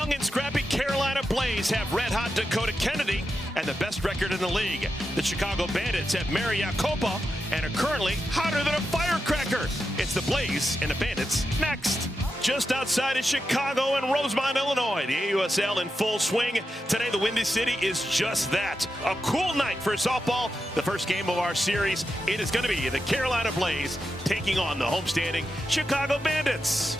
young and scrappy Carolina Blaze have red-hot Dakota Kennedy and the best record in the league. The Chicago Bandits have 𝐬𝐲𝐻 𝐸𝐵𝐿 and are currently hotter than a firecracker. It's the Blaze and the Bandits next. Just outside of Chicago and Rosemont, Illinois, the AUSL in full swing. Today, the Windy City is just that. A cool night for softball. The first game of our series. It is going to be the Carolina Blaze taking on the homestanding Chicago Bandits.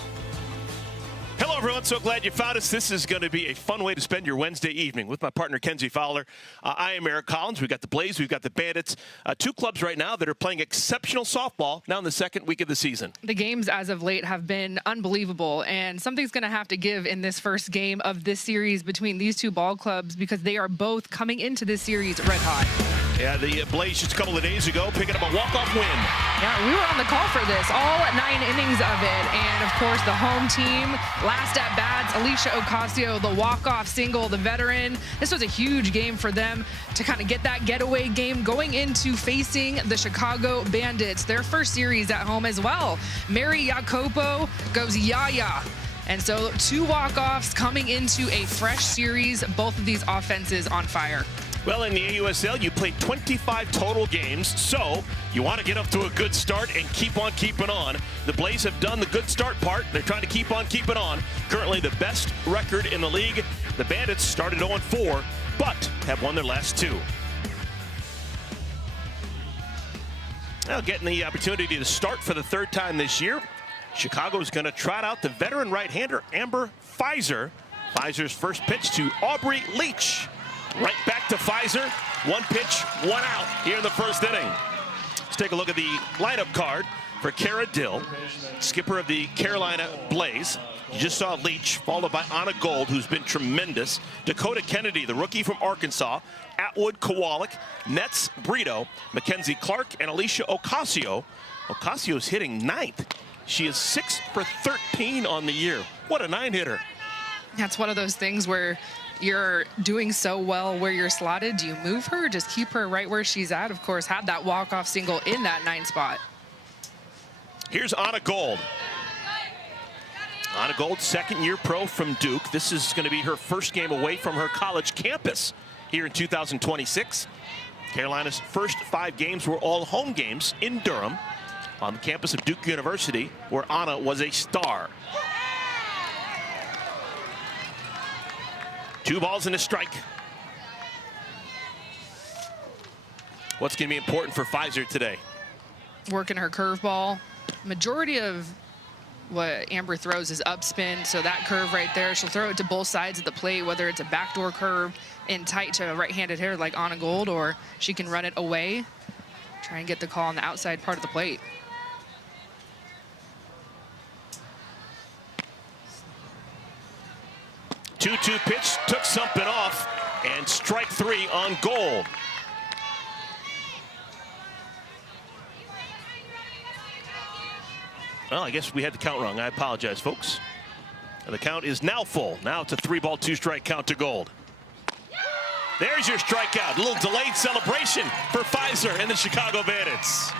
Hello, everyone. So glad you found us. This is going to be a fun way to spend your Wednesday evening with my partner, Kenzie Fowler. I am Eric Collins. We've got the Blaze. We've got the Bandits. Two clubs right now that are playing exceptional softball now in the second week of the season. The games as of late have been unbelievable, and something's going to have to give in this first game of this series between these two ball clubs because they are both coming into this series red hot. Yeah, the Blaze just a couple of days ago picking up a walk-off win. Yeah, we were on the call for this, all 9 innings of it, and of course the home team, last at bats, 𝐿icia Ocasio, the walk-off single, the veteran. This was a huge game for them to kind of get that getaway game going into facing the Chicago Bandits, their first series at home as well. 𝐬𝐲𝐻 𝐸𝐿. And so 2 walk-offs coming into a fresh series, both of these offenses on fire. Well, in the AUSL, you played 25 total games, so you want to get up to a good start and keep on keeping on. The Blaze have done the good start part. They're trying to keep on keeping on. Currently the best record in the league. The Bandits started 0-4, but have won their last 2. Now getting the opportunity to start for the 3rd time this year. Chicago is going to trot out the veteran right-hander, Amber Fizer. Fizer's first pitch to Aubrey Leach. Right back to Fizer. 1 pitch, 1 out here in the first inning. Let's take a look at the lineup card for Cara Dill, skipper of the Carolina Blaze. You just saw Leach, followed by Anna Gold, who's been tremendous. Dakota Kennedy, the rookie from Arkansas. Atwood, Kowalik, Netz, Brito, Mackenzie Clark, and 𝐿icia Ocasio. Ocasio's hitting 9th. She is 6 for 13 on the year. What a 9-hitter. That's one of those things where you're doing so well where you're slotted. Do you move her or just keep her right where she's at? Of course, had that walk-off single in that 9 spot. Here's Anna Gold. Anna Gold, 2nd-year pro from Duke. This is going to be her first game away from her college campus here in 2026. Carolina's first 5 games were all home games in Durham on the campus of Duke University, where Anna was a star. 2 balls and a strike. What's going to be important for Fizer today? Working her curveball. Majority of what Amber throws is upspin, so that curve right there, she'll throw it to both sides of the plate, whether it's a backdoor curve in tight to a right-handed hitter like Anna Gold, or she can run it away, try and get the call on the outside part of the plate. Two-2 pitch, took something off, and strike 3 on Gold. Well, I guess we had the count wrong. I apologize, folks. The count is now full. Now it's a 3-ball, 2-strike count to Gold. There's your strikeout. A little delayed celebration for Fizer and the Chicago Bandits.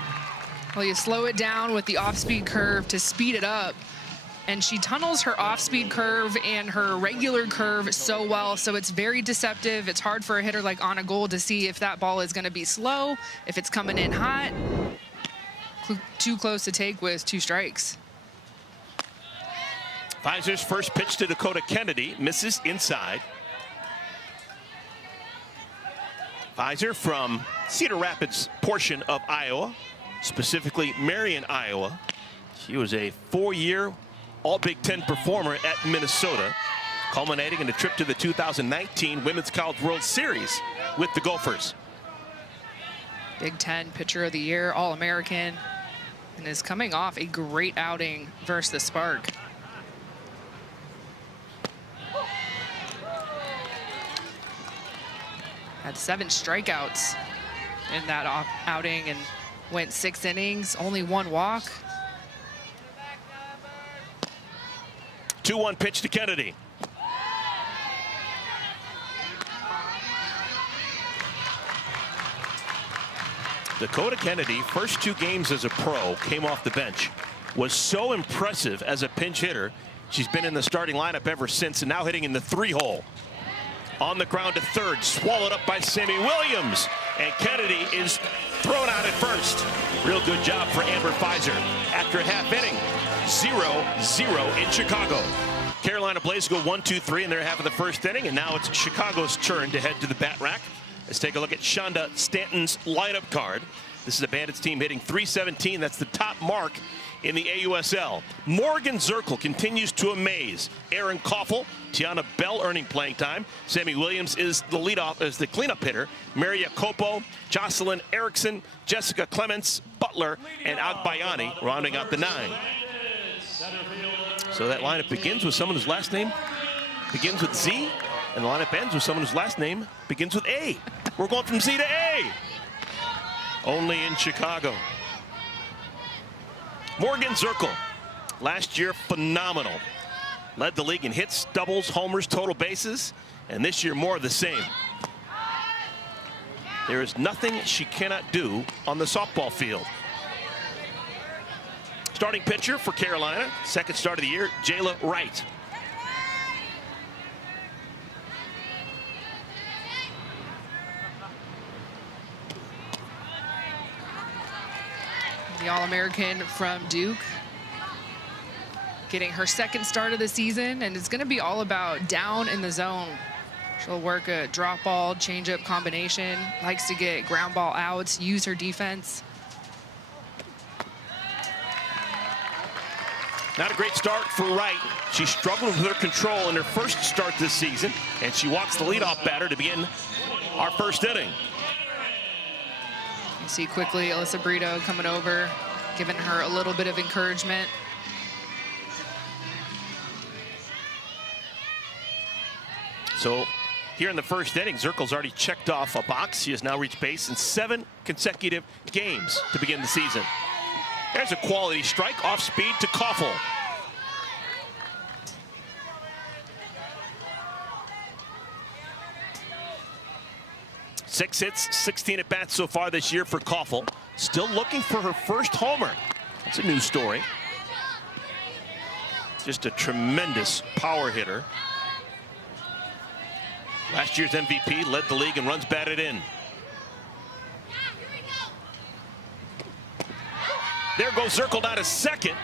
Well, you slow it down with the off-speed curve to speed it up. And she tunnels her off-speed curve and her regular curve so well, so it's very deceptive. It's hard for a hitter like Anna Gold to see if that ball is going to be slow, if it's coming in hot. Too close to take with 2 strikes. Fizer's first pitch to Dakota Kennedy misses inside. Fizer from Cedar Rapids portion of Iowa, specifically Marion, Iowa. She was a 4-year All-Big Ten performer at Minnesota, culminating in a trip to the 2019 Women's College World Series with the Gophers. Big Ten Pitcher of the Year, All-American, and is coming off a great outing versus the Spark. Had 7 strikeouts in that outing and went 6 innings, only 1 walk. 2-1 pitch to Kennedy. Dakota Kennedy, first 2 games as a pro, came off the bench, was so impressive as a pinch hitter. She's been in the starting lineup ever since, and now hitting in the 3-hole. On the ground to third, swallowed up by Sammy Williams. And Kennedy is thrown out at first. Real good job for Amber Pfizer. After a half inning, 0-0 in Chicago. Carolina Blaze go 1-2-3 in their half of the first inning, and now it's Chicago's turn to head to the bat rack. Let's take a look at Shonda Stanton's lineup card. This is a Bandits team hitting .317. That's the top mark in the AUSL. Morgan Zirkle continues to amaze. Aaron Koffel, Tiana Bell earning playing time. Sammy Williams is the leadoff, as the cleanup hitter. Maria Kopo, Jocelyn Erickson, Jessica Clements, Butler, and Agbayani rounding out the 9. So that lineup begins with someone whose last name begins with Z, and the lineup ends with someone whose last name begins with A. We're going from Z to A. Only in Chicago. Morgan Zirkle, last year phenomenal. Led the league in hits, doubles, homers, total bases, and this year more of the same. There is nothing she cannot do on the softball field. Starting pitcher for Carolina, second start of the year, Jayla Wright. The All-American from Duke, getting her second start of the season, and it's going to be all about down in the zone. She'll work a drop ball, change-up combination, likes to get ground ball outs, use her defense. Not a great start for Wright. She struggled with her control in her first start this season, and she walks the leadoff batter to begin our first inning. You see quickly Alyssa Brito coming over, giving her a little bit of encouragement. So here in the first inning, Zirkle's already checked off a box. She has now reached base in 7 consecutive games to begin the season. There's a quality strike, off speed to Koffel. Six hits, 16 at bats so far this year for Koffel. Still looking for her first homer. That's a new story. Just a tremendous power hitter. Last year's MVP, led the league in runs batted in. There goes Zirkle down to second,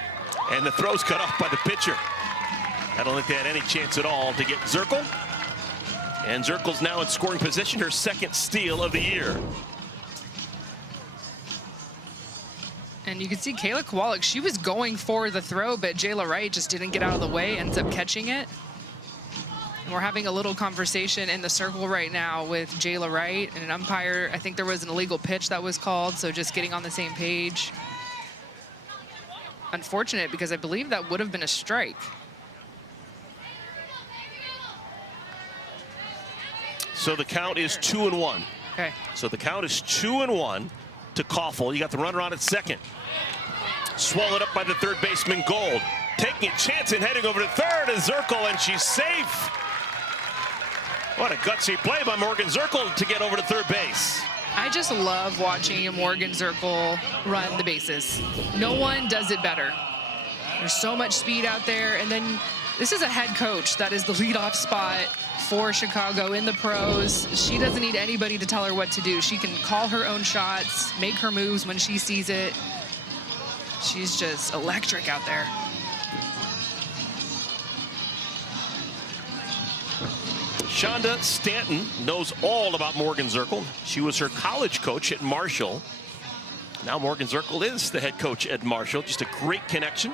and the throw's cut off by the pitcher. I don't think they had any chance at all to get Zirkle. And Zirkle's now in scoring position, her second steal of the year. And you can see Kayla Kowalik, she was going for the throw, but Jayla Wright just didn't get out of the way, ends up catching it. And we're having a little conversation in the circle right now with Jayla Wright and an umpire. I think there was an illegal pitch that was called, so just getting on the same page. Unfortunate, because I believe that would have been a strike. So the count is 2-1. Okay. So the count is 2-1 to Koffel. You got the runner on at second. Swallowed up by the third baseman Gold. Taking a chance and heading over to third is Zirkle, and she's safe. What a gutsy play by Morgan Zirkle to get over to third base. I just love watching Morgan Zirkle run the bases. No one does it better. There's so much speed out there, and then this is a head coach that is the leadoff spot for Chicago in the pros. She doesn't need anybody to tell her what to do. She can call her own shots, make her moves when she sees it. She's just electric out there. Shonda Stanton knows all about Morgan Zirkle. She was her college coach at Marshall. Now Morgan Zirkle is the head coach at Marshall. Just a great connection.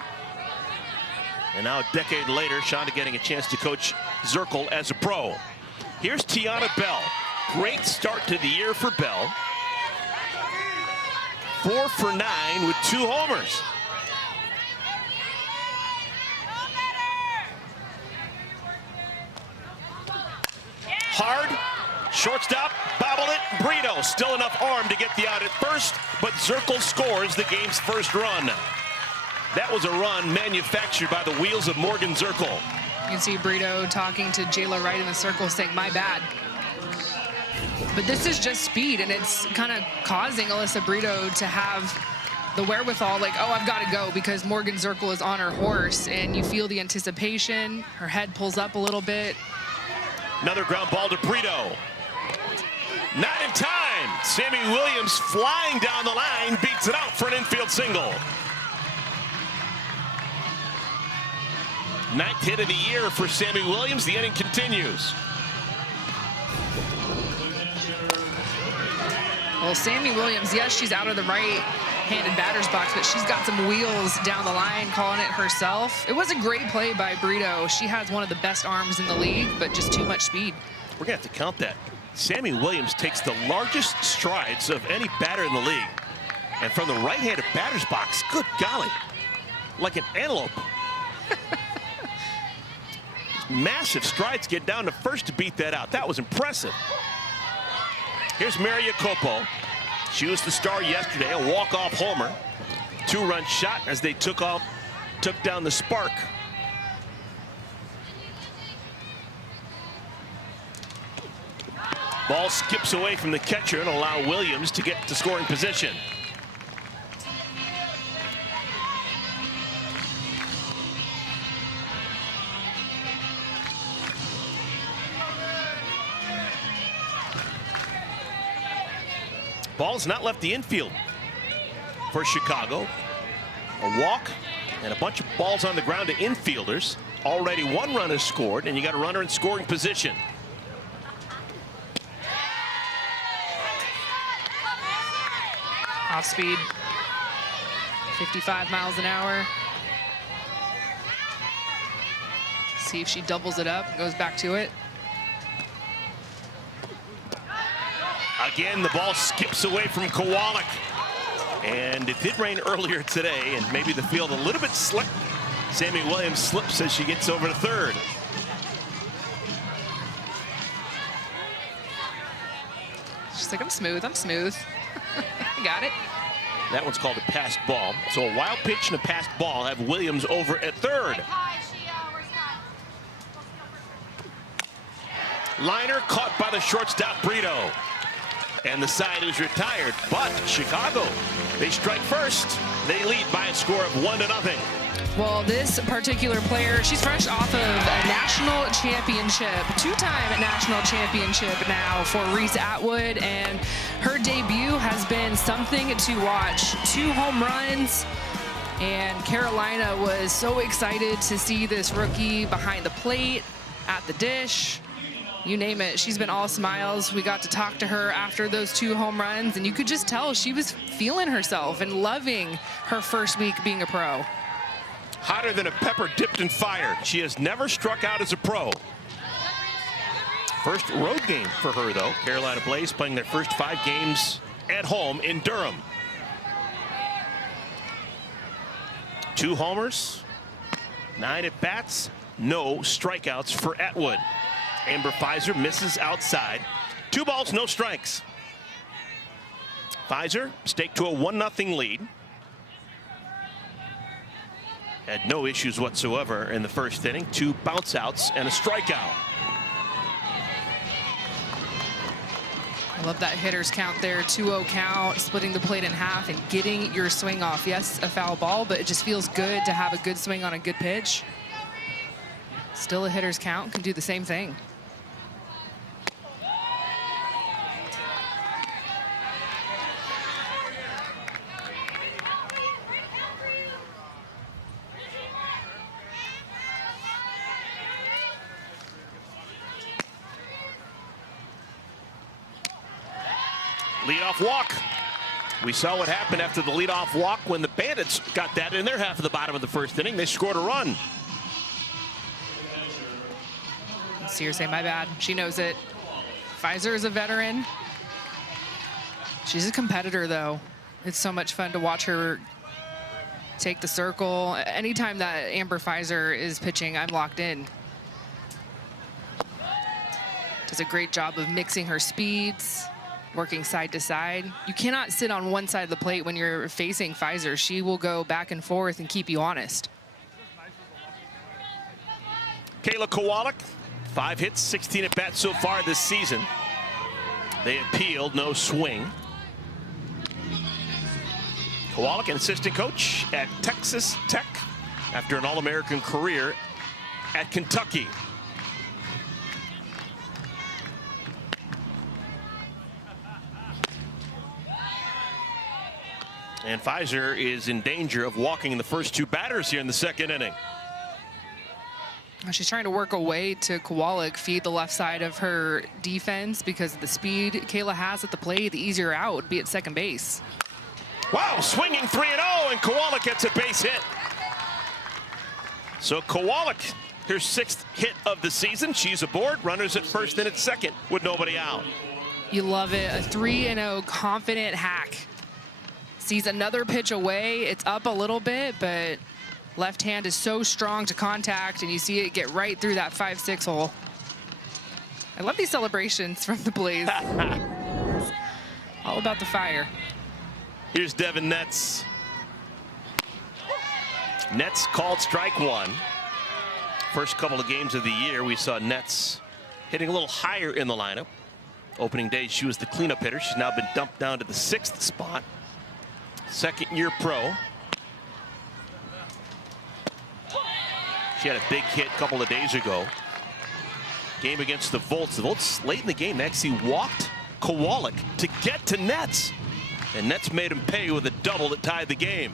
And now a decade later, Shonda getting a chance to coach Zirkle as a pro. Here's Tiana Bell. Great start to the year for Bell. 4 for 9 with 2 homers. Hard, shortstop, bobbled it. Brito, still enough arm to get the out at first, but Zirkle scores the game's first run. That was a run manufactured by the wheels of Morgan Zirkle. You can see Brito talking to Jayla Wright in the circle saying, "My bad." But this is just speed, and it's kind of causing Alyssa Brito to have the wherewithal, like, oh, I've got to go because Morgan Zirkle is on her horse, and you feel the anticipation. Her head pulls up a little bit. Another ground ball to Brito. Not in time. Sammy Williams flying down the line, beats it out for an infield single. 9th hit of the year for Sammy Williams. The inning continues. Well, Sammy Williams, yes, she's out of the right-handed batter's box, but she's got some wheels down the line, calling it herself. It was a great play by Brito. She has one of the best arms in the league, but just too much speed. We're going to have to count that. Sammy Williams takes the largest strides of any batter in the league. And from the right-handed batter's box, good golly, like an antelope. Massive strides, get down to first to beat that out. That was impressive. Here's 𝐁𝐲𝐿. She was the star yesterday, a walk-off homer. 2-run shot as they took down the Spark. Ball skips away from the catcher and allow Williams to get to scoring position. Ball's not left the infield for Chicago. A walk and a bunch of balls on the ground to infielders. Already 1 run is scored, and you got a runner in scoring position. Off speed, 55 miles an hour. See if she doubles it up and goes back to it. Again, the ball skips away from Kowalik. And it did rain earlier today, and maybe the field a little bit slick. Sammy Williams slips as she gets over to third. She's like, I'm smooth, I'm smooth. I got it. That one's called a passed ball. So a wild pitch and a passed ball have Williams over at third. Liner caught by the shortstop Brito. And the side is retired, but Chicago, they strike first. They lead by a score of 1-0. Well, this particular player, she's fresh off of a national championship, 2-time national championship now for Reese Atwood, and her debut has been something to watch. 2 home runs, and Carolina was so excited to see this rookie behind the plate, at the dish. You name it, she's been all smiles. We got to talk to her after those 2 home runs, and you could just tell she was feeling herself and loving her first week being a pro. Hotter than a pepper dipped in fire. She has never struck out as a pro. First road game for her, though. Carolina Blaze playing their first 5 games at home in Durham. 2 homers, 9 at bats, no strikeouts for Atwood. Amber Fizer misses outside. 2 balls, no strikes. Fizer staked to a 1-0 lead. Had no issues whatsoever in the first inning. 2 bounce outs and a strikeout. I love that hitter's count there, 2-0 count, splitting the plate in half and getting your swing off. Yes, a foul ball, but it just feels good to have a good swing on a good pitch. Still a hitter's count, can do the same thing. Leadoff walk. We saw what happened after the leadoff walk when the Bandits got that in their half of the bottom of the first inning. They scored a run. See her say, my bad. She knows it. Fizer is a veteran. She's a competitor, though. It's so much fun to watch her take the circle. Anytime that Amber Fizer is pitching, I'm locked in. Does a great job of mixing her speeds, working side to side. You cannot sit on one side of the plate when you're facing Fizer. She will go back and forth and keep you honest. Kayla Kowalik, 5 hits, 16 at bats so far this season. They appealed, no swing. Kowalik, an assistant coach at Texas Tech after an All-American career at Kentucky. And 𝐿𝐲 is in danger of walking the first two batters here in the second inning. She's trying to work away to Kowalik, feed the left side of her defense because of the speed Kayla has at the plate. The easier out would be at second base. Wow, swinging 3-0, and Kowalik gets a base hit. So Kowalik, her 6th hit of the season. She's aboard, runners at first and at second with nobody out. You love it, a 3-0 confident hack. Sees another pitch away, it's up a little bit, but left hand is so strong to contact, and you see it get right through that 5-6 hole. I love these celebrations from the Blaze. All about the fire. Here's Devyn Netz. Netz called strike one. First couple of games of the year, we saw Netz hitting a little higher in the lineup. Opening day, she was the cleanup hitter. She's now been dumped down to the 6th spot. Second-year pro. She had a big hit a couple of days ago. Game against the Volts. The Volts late in the game actually walked Kowalik to get to Netz. And Netz made him pay with a double that tied the game.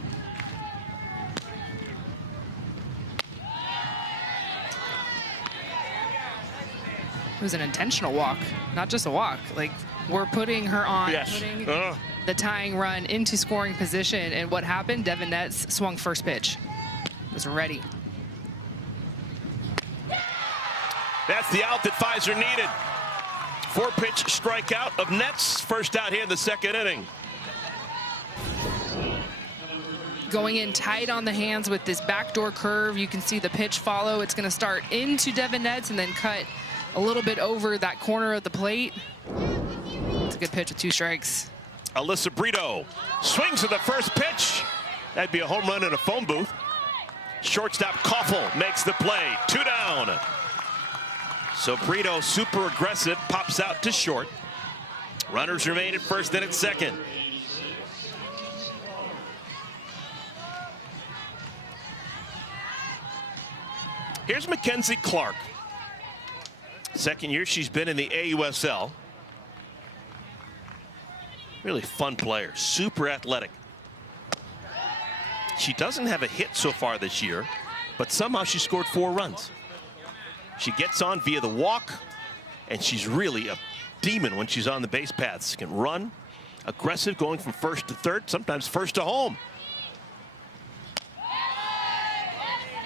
It was an intentional walk, not just a walk. Like, we're putting her on, putting the tying run into scoring position. And what happened? Devyn Netz swung first pitch. Was ready. That's the out that 𝐿𝐲 needed. 4-pitch strikeout of Netz. First out here in the second inning. Going in tight on the hands with this backdoor curve. You can see the pitch follow. It's going to start into Devyn Netz and then cut a little bit over that corner of the plate. It's a good pitch with 2 strikes. Alyssa Brito swings to the first pitch. That'd be a home run in a phone booth. Shortstop Koffel makes the play. 2 down. So Brito, super aggressive, pops out to short. Runners remain at first and at second. Here's Mackenzie Clark. Second year she's been in the AUSL. Really fun player, super athletic. She doesn't have a hit so far this year, but somehow she scored 4 runs. She gets on via the walk, and she's really a demon when she's on the base paths. Can run, aggressive, going from first to third, sometimes first to home.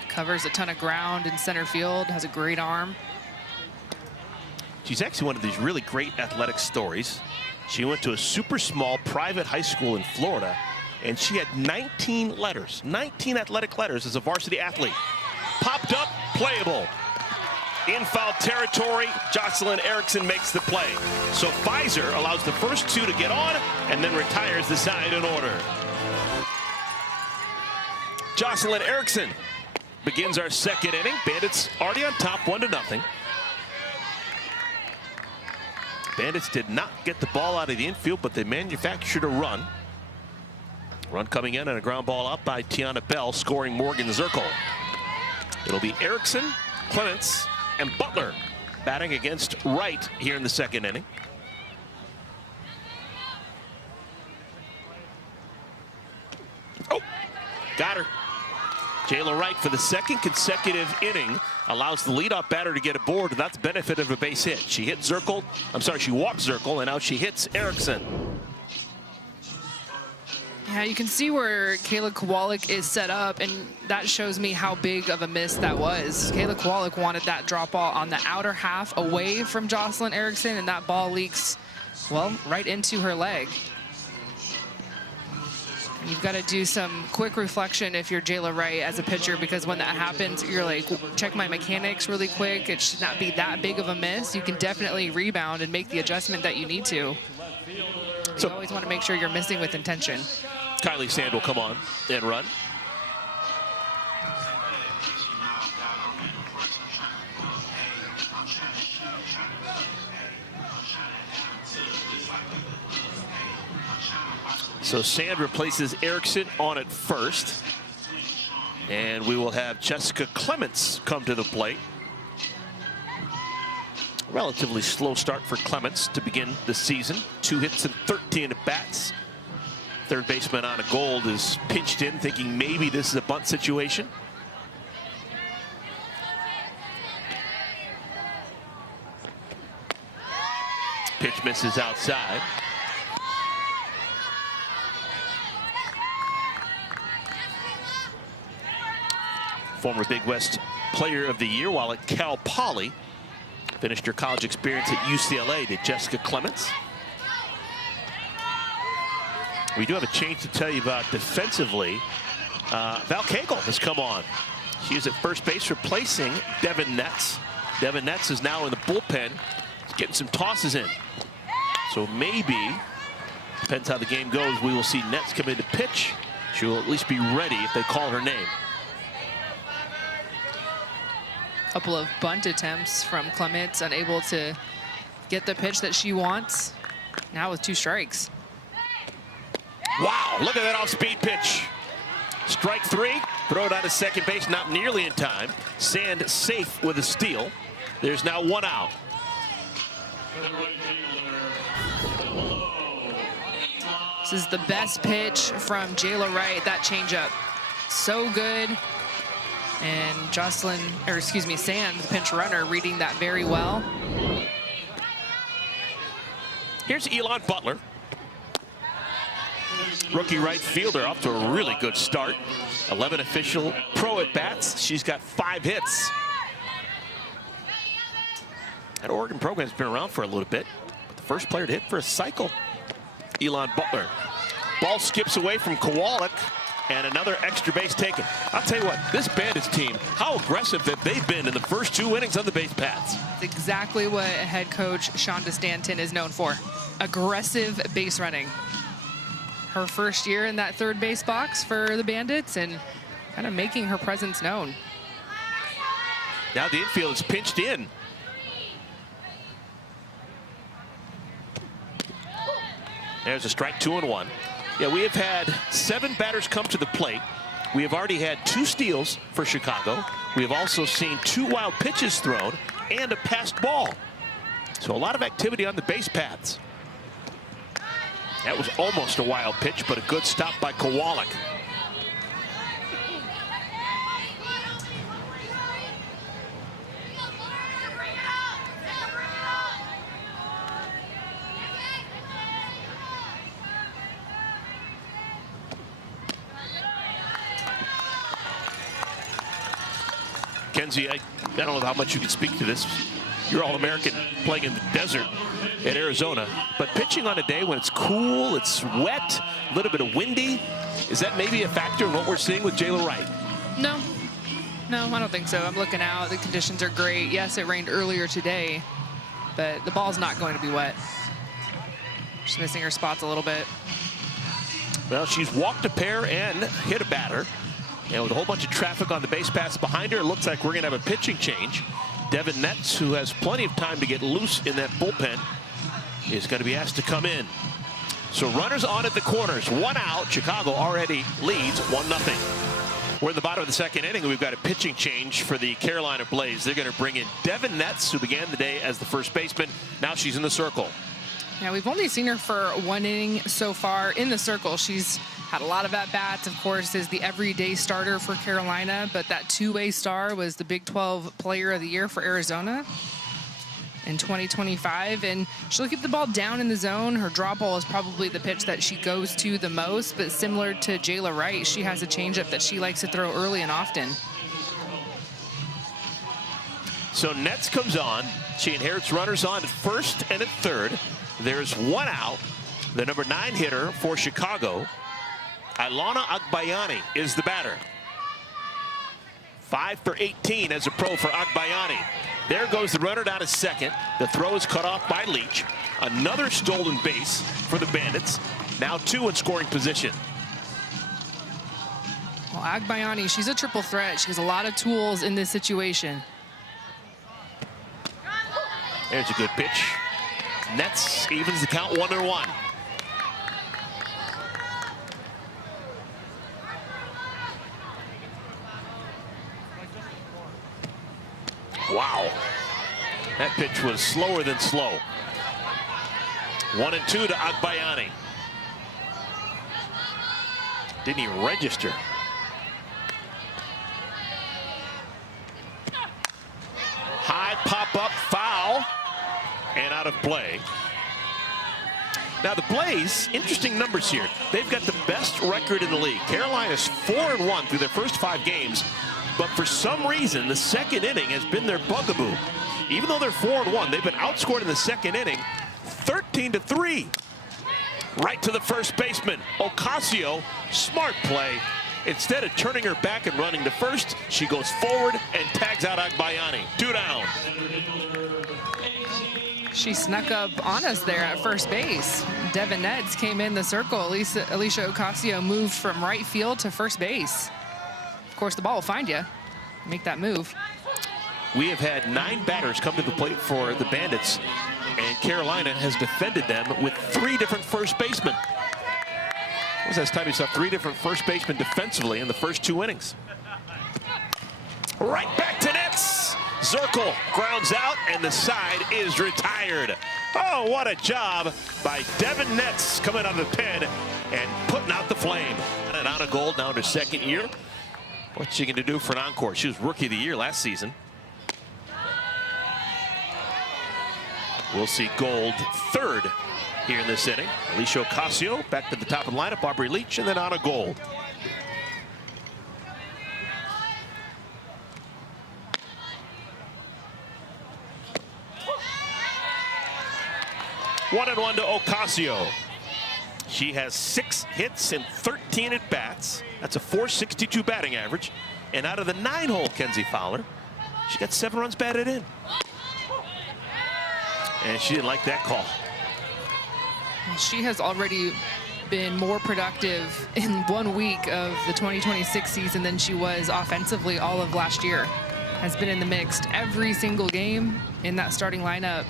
Covers a ton of ground in center field, has a great arm. She's actually one of these really great athletic stories. She went to a super small private high school in Florida, and she had 19 letters, 19 athletic letters as a varsity athlete. Popped up, playable. In foul territory, Jocelyn Erickson makes the play. So 𝐿𝐲 allows the first 2 to get on and then retires the side in order. Jocelyn Erickson begins our second inning. Bandits already on top 1-0. Bandits did not get the ball out of the infield, but they manufactured a run. Run coming in and a ground ball out by Tiana Bell, scoring Morgan Zirkle. It'll be Erickson, Clements, and Butler batting against Wright here in the second inning. Oh, got her. Jayla Wright for the second consecutive inning allows the leadoff batter to get aboard, and that's the benefit of a base hit. She hit Zirkle, I'm sorry, she walked Zirkle, and now she hits Erickson. Yeah, you can see where Kayla Kowalik is set up, and that shows me how big of a miss that was. Kayla Kowalik wanted that drop ball on the outer half away from Jocelyn Erickson, and that ball leaks, well, right into her leg. And you've got to do some quick reflection if you're Jayla Wright as a pitcher, because when that happens, you're like, check my mechanics really quick. It should not be that big of a miss. You can definitely rebound and make the adjustment that you need to. So you always want to make sure you're missing with intention. Kylie Sand will come on and run. So Sand replaces Erickson on at first. And we will have Jessica Clements come to the plate. Relatively slow start for Clements to begin the season. 2 hits and 13 at bats. Third baseman Anna Gold is pinched in, thinking maybe this is a bunt situation. Pitch misses outside. Former Big West Player of the Year while at Cal Poly. Finished her college experience at UCLA to Jessica Clements. We do have a change to tell you about defensively. Val Cagle has come on. She is at first base replacing Devyn Netz. Devyn Netz is now in the bullpen. He's getting some tosses in. So maybe, depends how the game goes, we will see Netz come in to pitch. She will at least be ready if they call her name. Couple of bunt attempts from Clements, unable to get the pitch that she wants. Now with 2 strikes. Wow, look at that off-speed pitch. Strike 3, throw it out to second base, not nearly in time. Sand safe with a steal. There's now 1 out. This is the best pitch from Jayla Wright. That changeup, so good. And Sand, the pinch runner, reading that very well. Here's Elon Butler. Rookie right fielder off to a really good start. 11 official pro at bats. She's got 5 hits. That Oregon program's been around for a little bit. But the first player to hit for a cycle, Elon Butler. Ball skips away from Kowalik. And another extra base taken. I'll tell you what, this Bandits team, how aggressive have they been in the first 2 innings on the base paths? It's exactly what head coach Shonda Stanton is known for. Aggressive base running. Her first year in that third base box for the Bandits and kind of making her presence known. Now the infield is pinched in. There's a strike, 2-1. Yeah, we have had 7 batters come to the plate. We have already had 2 steals for Chicago. We have also seen 2 wild pitches thrown and a passed ball. So a lot of activity on the base paths. That was almost a wild pitch, but a good stop by Kowalik. Kenzie, I don't know how much you can speak to this. You're All-American playing in the desert at Arizona, but pitching on a day when it's cool, it's wet, a little bit of windy, is that maybe a factor in what we're seeing with Jayla Wright? No, I don't think so. I'm looking out. The conditions are great. Yes, it rained earlier today, but the ball's not going to be wet. She's missing her spots a little bit. Well, she's walked a pair and hit a batter. And with a whole bunch of traffic on the base paths behind her, it looks like we're going to have a pitching change. Devyn Netz, who has plenty of time to get loose in that bullpen, is going to be asked to come in. So runners on at the corners. 1 out. Chicago already leads 1-0. We're in the bottom of the second inning. We've got a pitching change for the Carolina Blaze. They're going to bring in Devyn Netz, who began the day as the first baseman. Now she's in the circle. Yeah, we've only seen her for 1 inning so far in the circle. She's had a lot of at-bats, of course, is the everyday starter for Carolina, but that 2-way star was the Big 12 Player of the Year for Arizona in 2025, and she'll keep the ball down in the zone. Her drop ball is probably the pitch that she goes to the most, but similar to Jayla Wright, she has a changeup that she likes to throw early and often. So Netz comes on. She inherits runners on at first and at third. There's 1 out. The number 9 hitter for Chicago, Ailana Agbayani, is the batter. 5 for 18 as a pro for Agbayani. There goes the runner down to second. The throw is cut off by Leach. Another stolen base for the Bandits. Now 2 in scoring position. Well, Agbayani, she's a triple threat. She has a lot of tools in this situation. There's a good pitch. Netz evens the count 1-1. Wow. That pitch was slower than slow. 1-2 to Agbayani. Didn't even register. High pop-up foul and out of play. Now the Blaze, interesting numbers here. They've got the best record in the league. Carolina's 4-1 through their first 5 games, but for some reason the second inning has been their bugaboo. Even though they're 4-1, they've been outscored in the second inning 13-3. Right to the first baseman, 𝐀𝐽, smart play. Instead of turning her back and running to first, she goes forward and tags out Agbayani. 2 down. She snuck up on us there at first base. Devyn Netz came in the circle. 𝐿iSha 𝐂𝐽 moved from right field to first base. Of course, the ball will find you. Make that move. We have had 9 batters come to the plate for the Bandits, and Carolina has defended them with 3 different first basemen. When was the last time you saw 3 different first basemen defensively in the first 2 innings? Right back to Netz. 𝐶𝐚 grounds out, and the side is retired. Oh, what a job by Devyn Netz coming out of the pen and putting out the flame. And Ailana Agbayani now in her 2nd year. What's she going to do for an encore? She was Rookie of the Year last season. We'll see Gold 3rd here in this inning. 𝐿iSha 𝐂𝐽 back to the top of the lineup. Aubrey Leach, and then on a Gold. One and 1 to 𝐂𝐽. She has 6 hits and 13 at bats. That's a .462 batting average. And out of the 9-hole Kenzie Fowler, she got 7 runs batted in. And she didn't like that call. She has already been more productive in 1 week of the 2026 season than she was offensively all of last year. Has been in the mix every single game in that starting lineup,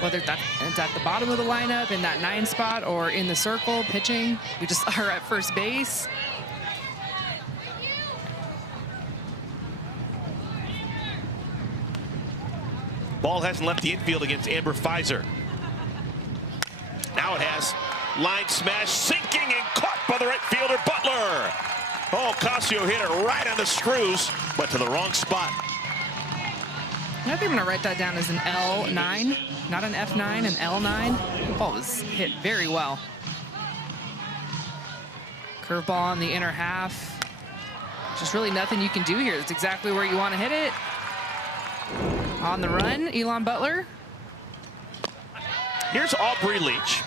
whether it's at the bottom of the lineup, in that 9 spot, or in the circle pitching. We just saw her at first base. Ball hasn't left the infield against Amber Pfizer. Now it has. Line smash, sinking and caught by the right fielder, Butler. Oh, 𝐂𝐽 hit it right on the screws, but to the wrong spot. I think I'm going to write that down as an L9, not an F9, an L9. The ball was hit very well. Curveball on the inner half. Just really nothing you can do here. That's exactly where you want to hit it. On the run, Elon Butler. Here's Aubrey Leach.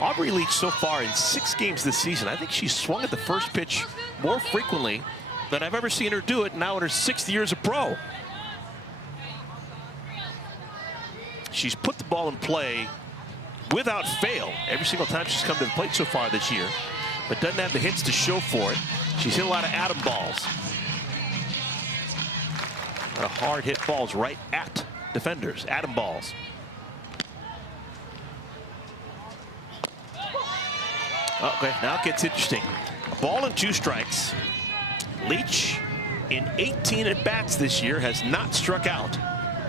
Aubrey Leach so far in 6 games this season, I think she's swung at the first pitch more frequently than I've ever seen her do it now in her 6th year as a pro. She's put the ball in play without fail every single time she's come to the plate so far this year, but doesn't have the hits to show for it. She's hit a lot of atom balls. A lot of hard hit balls right at defenders, atom balls. Okay, now it gets interesting. A ball and 2 strikes. Leach, in 18 at-bats this year, has not struck out.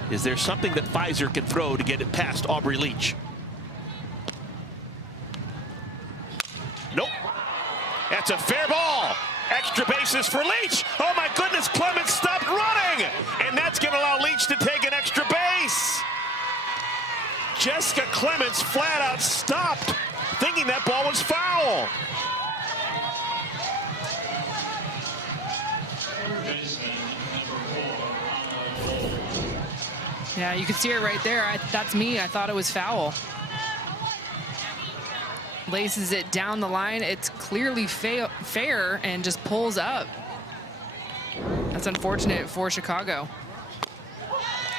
Is there something that Pfizer can throw to get it past Aubrey Leach? Nope. That's a fair ball. Extra bases for Leach. Oh my goodness, Clements stopped running. And that's going to allow Leach to take an extra base. Jessica Clements flat out stopped, thinking that ball was foul. Yeah, you can see it right there. That's me. I thought it was foul. Laces it down the line. It's clearly fair and just pulls up. That's unfortunate for Chicago.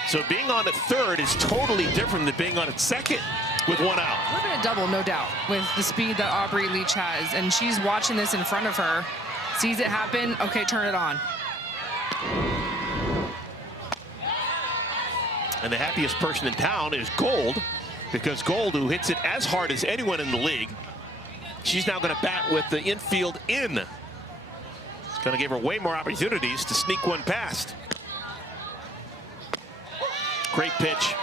So being on at 3rd is totally different than being on at 2nd with 1 out. A little bit of double, no doubt, with the speed that Aubrey Leach has. And she's watching this in front of her, sees it happen. Okay, turn it on. And the happiest person in town is Gold, because Gold, who hits it as hard as anyone in the league, she's now going to bat with the infield in. It's going to give her way more opportunities to sneak one past. Great pitch.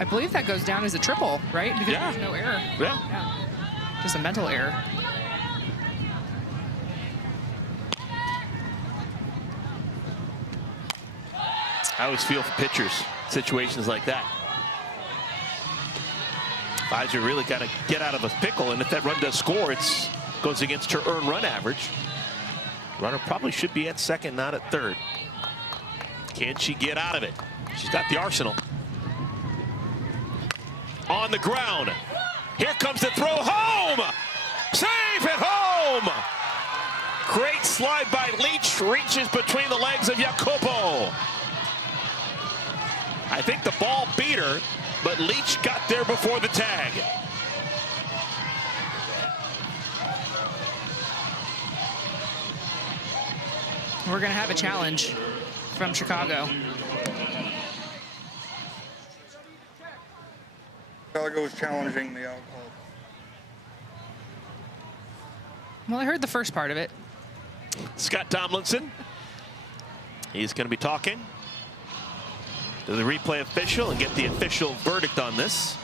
I believe that goes down as a triple, right? Because Yeah. there's no error. Yeah. Just a mental error. I always feel for pitchers, situations like that. 𝐼𝐲 really got to get out of a pickle, and if that run does score, it goes against her earned run average. Runner probably should be at second, not at third. Can she get out of it? She's got the arsenal. On the ground. Here comes the throw home. Safe at home. Great slide by Leach. Reaches between the legs of Jacopo. I think the ball beat her, but Leach got there before the tag. We're going to have a challenge from Chicago. Chicago is challenging the alcohol. Well, I heard the first part of it. Scott Tomlinson. He's going to be talking to the replay official and get the official verdict on this.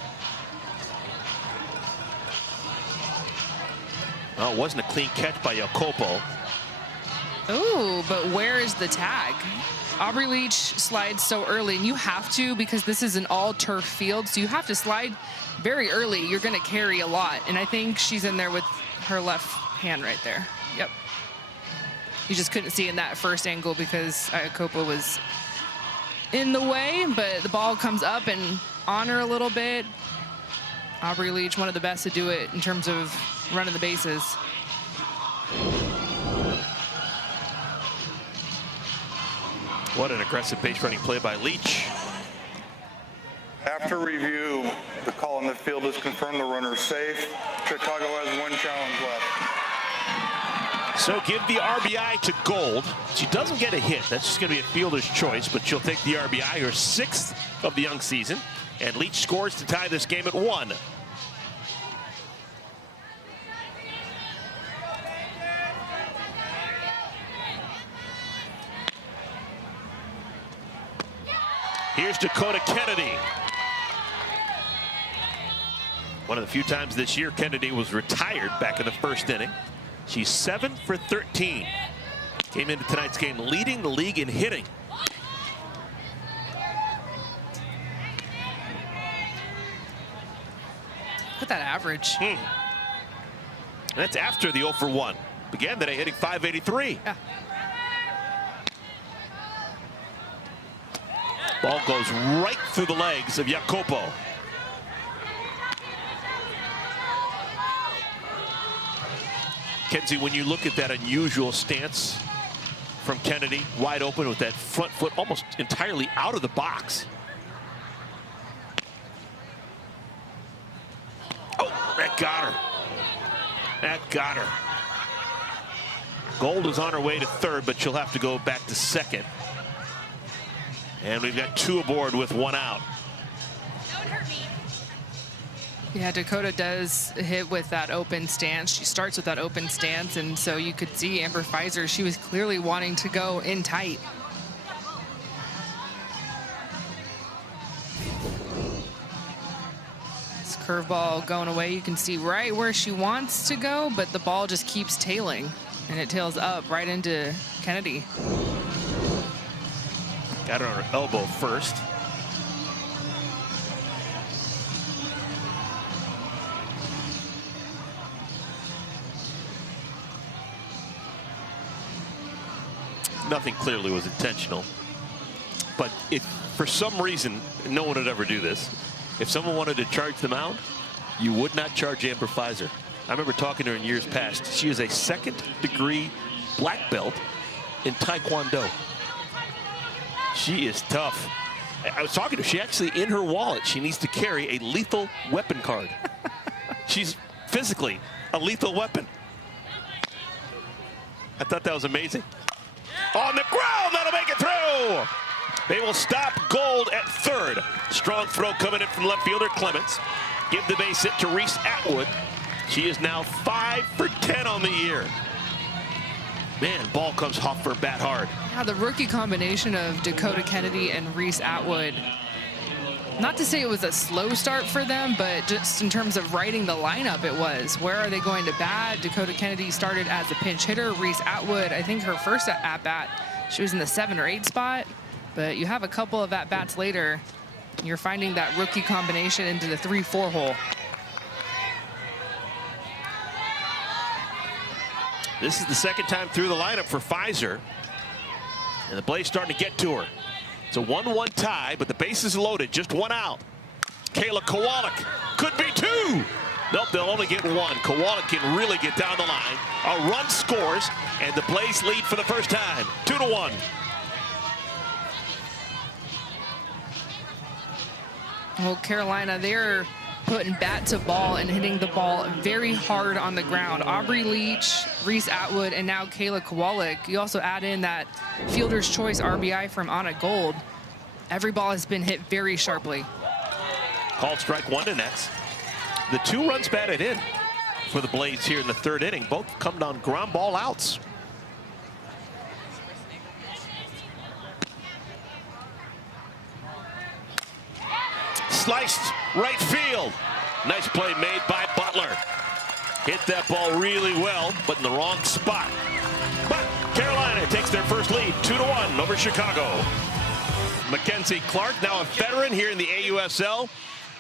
Oh, it wasn't a clean catch by Jacopo. Ooh, but where is the tag? Aubrey Leach slides so early, and you have to, because this is an all-turf field, so you have to slide very early. You're going to carry a lot, and I think she's in there with her left hand right there. Yep. You just couldn't see in that first angle because Jacopo was in the way, but the ball comes up and on her a little bit. Aubrey Leach, one of the best to do it in terms of running the bases. What an aggressive base running play by Leach. After review, the call on the field has confirmed the runner safe. Chicago has one challenge left. So give the RBI to Gold. She doesn't get a hit. That's just going to be a fielder's choice, but she'll take the RBI, her 6th of the young season. And Leach scores to tie this game at 1. Here's Dakota Kennedy. One of the few times this year Kennedy was retired back in the first inning. She's 7 for 13. Came into tonight's game leading the league in hitting. Look at that average. And that's after the 0 for 1. Began the day hitting .583. Yeah. Ball goes right through the legs of Jacopo. Kenzie, when you look at that unusual stance from Kennedy, wide open with that front foot almost entirely out of the box. Oh, that got her. That got her. Gold is on her way to third, but she'll have to go back to second. And we've got 2 aboard with 1 out. Yeah, Dakota does hit with that open stance. She starts with that open stance, and so you could see Amber Pfizer, she was clearly wanting to go in tight. This curveball going away, you can see right where she wants to go, but the ball just keeps tailing, and it tails up right into Kennedy. Got her on her elbow first. Nothing clearly was intentional. But if for some reason, no one would ever do this, if someone wanted to charge the mound, you would not charge Amber Pfizer. I remember talking to her in years past. She is a 2nd-degree black belt in Taekwondo. She is tough. I was talking to her. She actually, in her wallet, she needs to carry a lethal weapon card. She's physically a lethal weapon. I thought that was amazing. On the ground, that'll make it through. They will stop Gold at third. Strong throw coming in from left fielder Clements. Give the base hit to Reese Atwood. She is now 5 for 10 on the year. Man, ball comes off for bat hard. Yeah, the rookie combination of Dakota Kennedy and Reese Atwood. Not to say it was a slow start for them, but just in terms of writing the lineup, it was. Where are they going to bat? Dakota Kennedy started as a pinch hitter. Reese Atwood, I think her first at-bat, she was in the 7 or 8 spot. But you have a couple of at-bats later, you're finding that rookie combination into the 3-4 hole. This is the second time through the lineup for Pfizer. And the Blaze starting to get to her. It's a 1-1 tie, but the bases loaded, just 1 out. Kayla Kowalik could be 2. Nope, they'll only get 1. Kowalik can really get down the line. A run scores, and the Blaze lead for the first time, 2-1. Well, Carolina, they're putting bat to ball and hitting the ball very hard on the ground. Aubrey Leach, Reese Atwood, and now Kayla Kowalik. You also add in that fielder's choice RBI from Anna Gold. Every ball has been hit very sharply. Called strike 1 to Netz. The 2 runs batted in for the Blades here in the 3rd inning. Both come on ground ball outs. Sliced right field. Nice play made by Butler. Hit that ball really well, but in the wrong spot. But Carolina takes their first lead, 2-1 over Chicago. Mackenzie Clark, now a veteran here in the AUSL,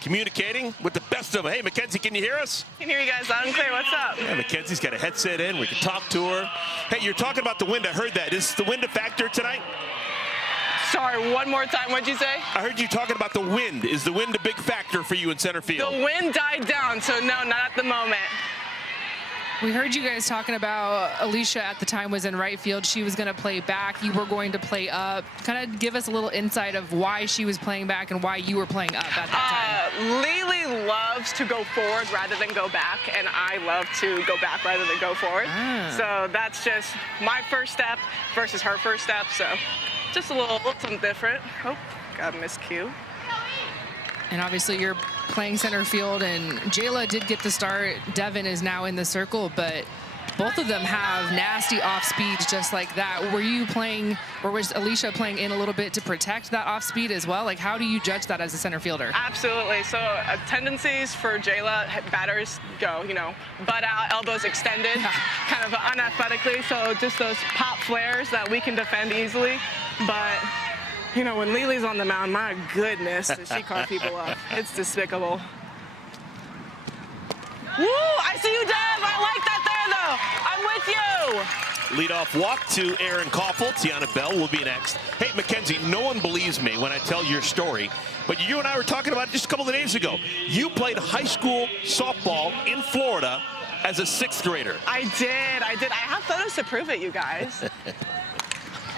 communicating with the best of them. Hey, Mackenzie, can you hear us? I can hear you guys loud and clear. What's up? Yeah, Mackenzie's got a headset in. We can talk to her. Hey, you're talking about the wind. I heard that. Is the wind a factor tonight? Sorry, one more time. What'd you say? I heard you talking about the wind. Is the wind a big factor for you in center field? The wind died down, so no, not at the moment. We heard you guys talking about Alicia at the time was in right field. She was going to play back. You were going to play up. Kind of give us a little insight of why she was playing back and why you were playing up at that time. Lily loves to go forward rather than go back, and I love to go back rather than go forward. So that's just my first step versus her first step. So just a little something different. Oh, got miscue. And obviously you're playing center field, and Jayla did get the start. Devyn is now in the circle, but both of them have nasty off speeds just like that. Were you playing, or was Alicia playing in a little bit to protect that off speed as well? Like, how do you judge that as a center fielder? Absolutely. So tendencies for Jayla, batters go, you know, butt out, elbows extended, kind of unathletically. So just those pop flares that we can defend easily. But you know, when Lily's on the mound, my goodness, does she carve people up. It's despicable. Woo! I see you, Dev. I like that there, though. I'm with you. Leadoff walk to Aaron Koffel. Tiana Bell will be next. Hey, Mackenzie, no one believes me when I tell your story, but you and I were talking about it just a couple of days ago. You played high school softball in Florida as a 6th grader. I did. I have photos to prove it, you guys.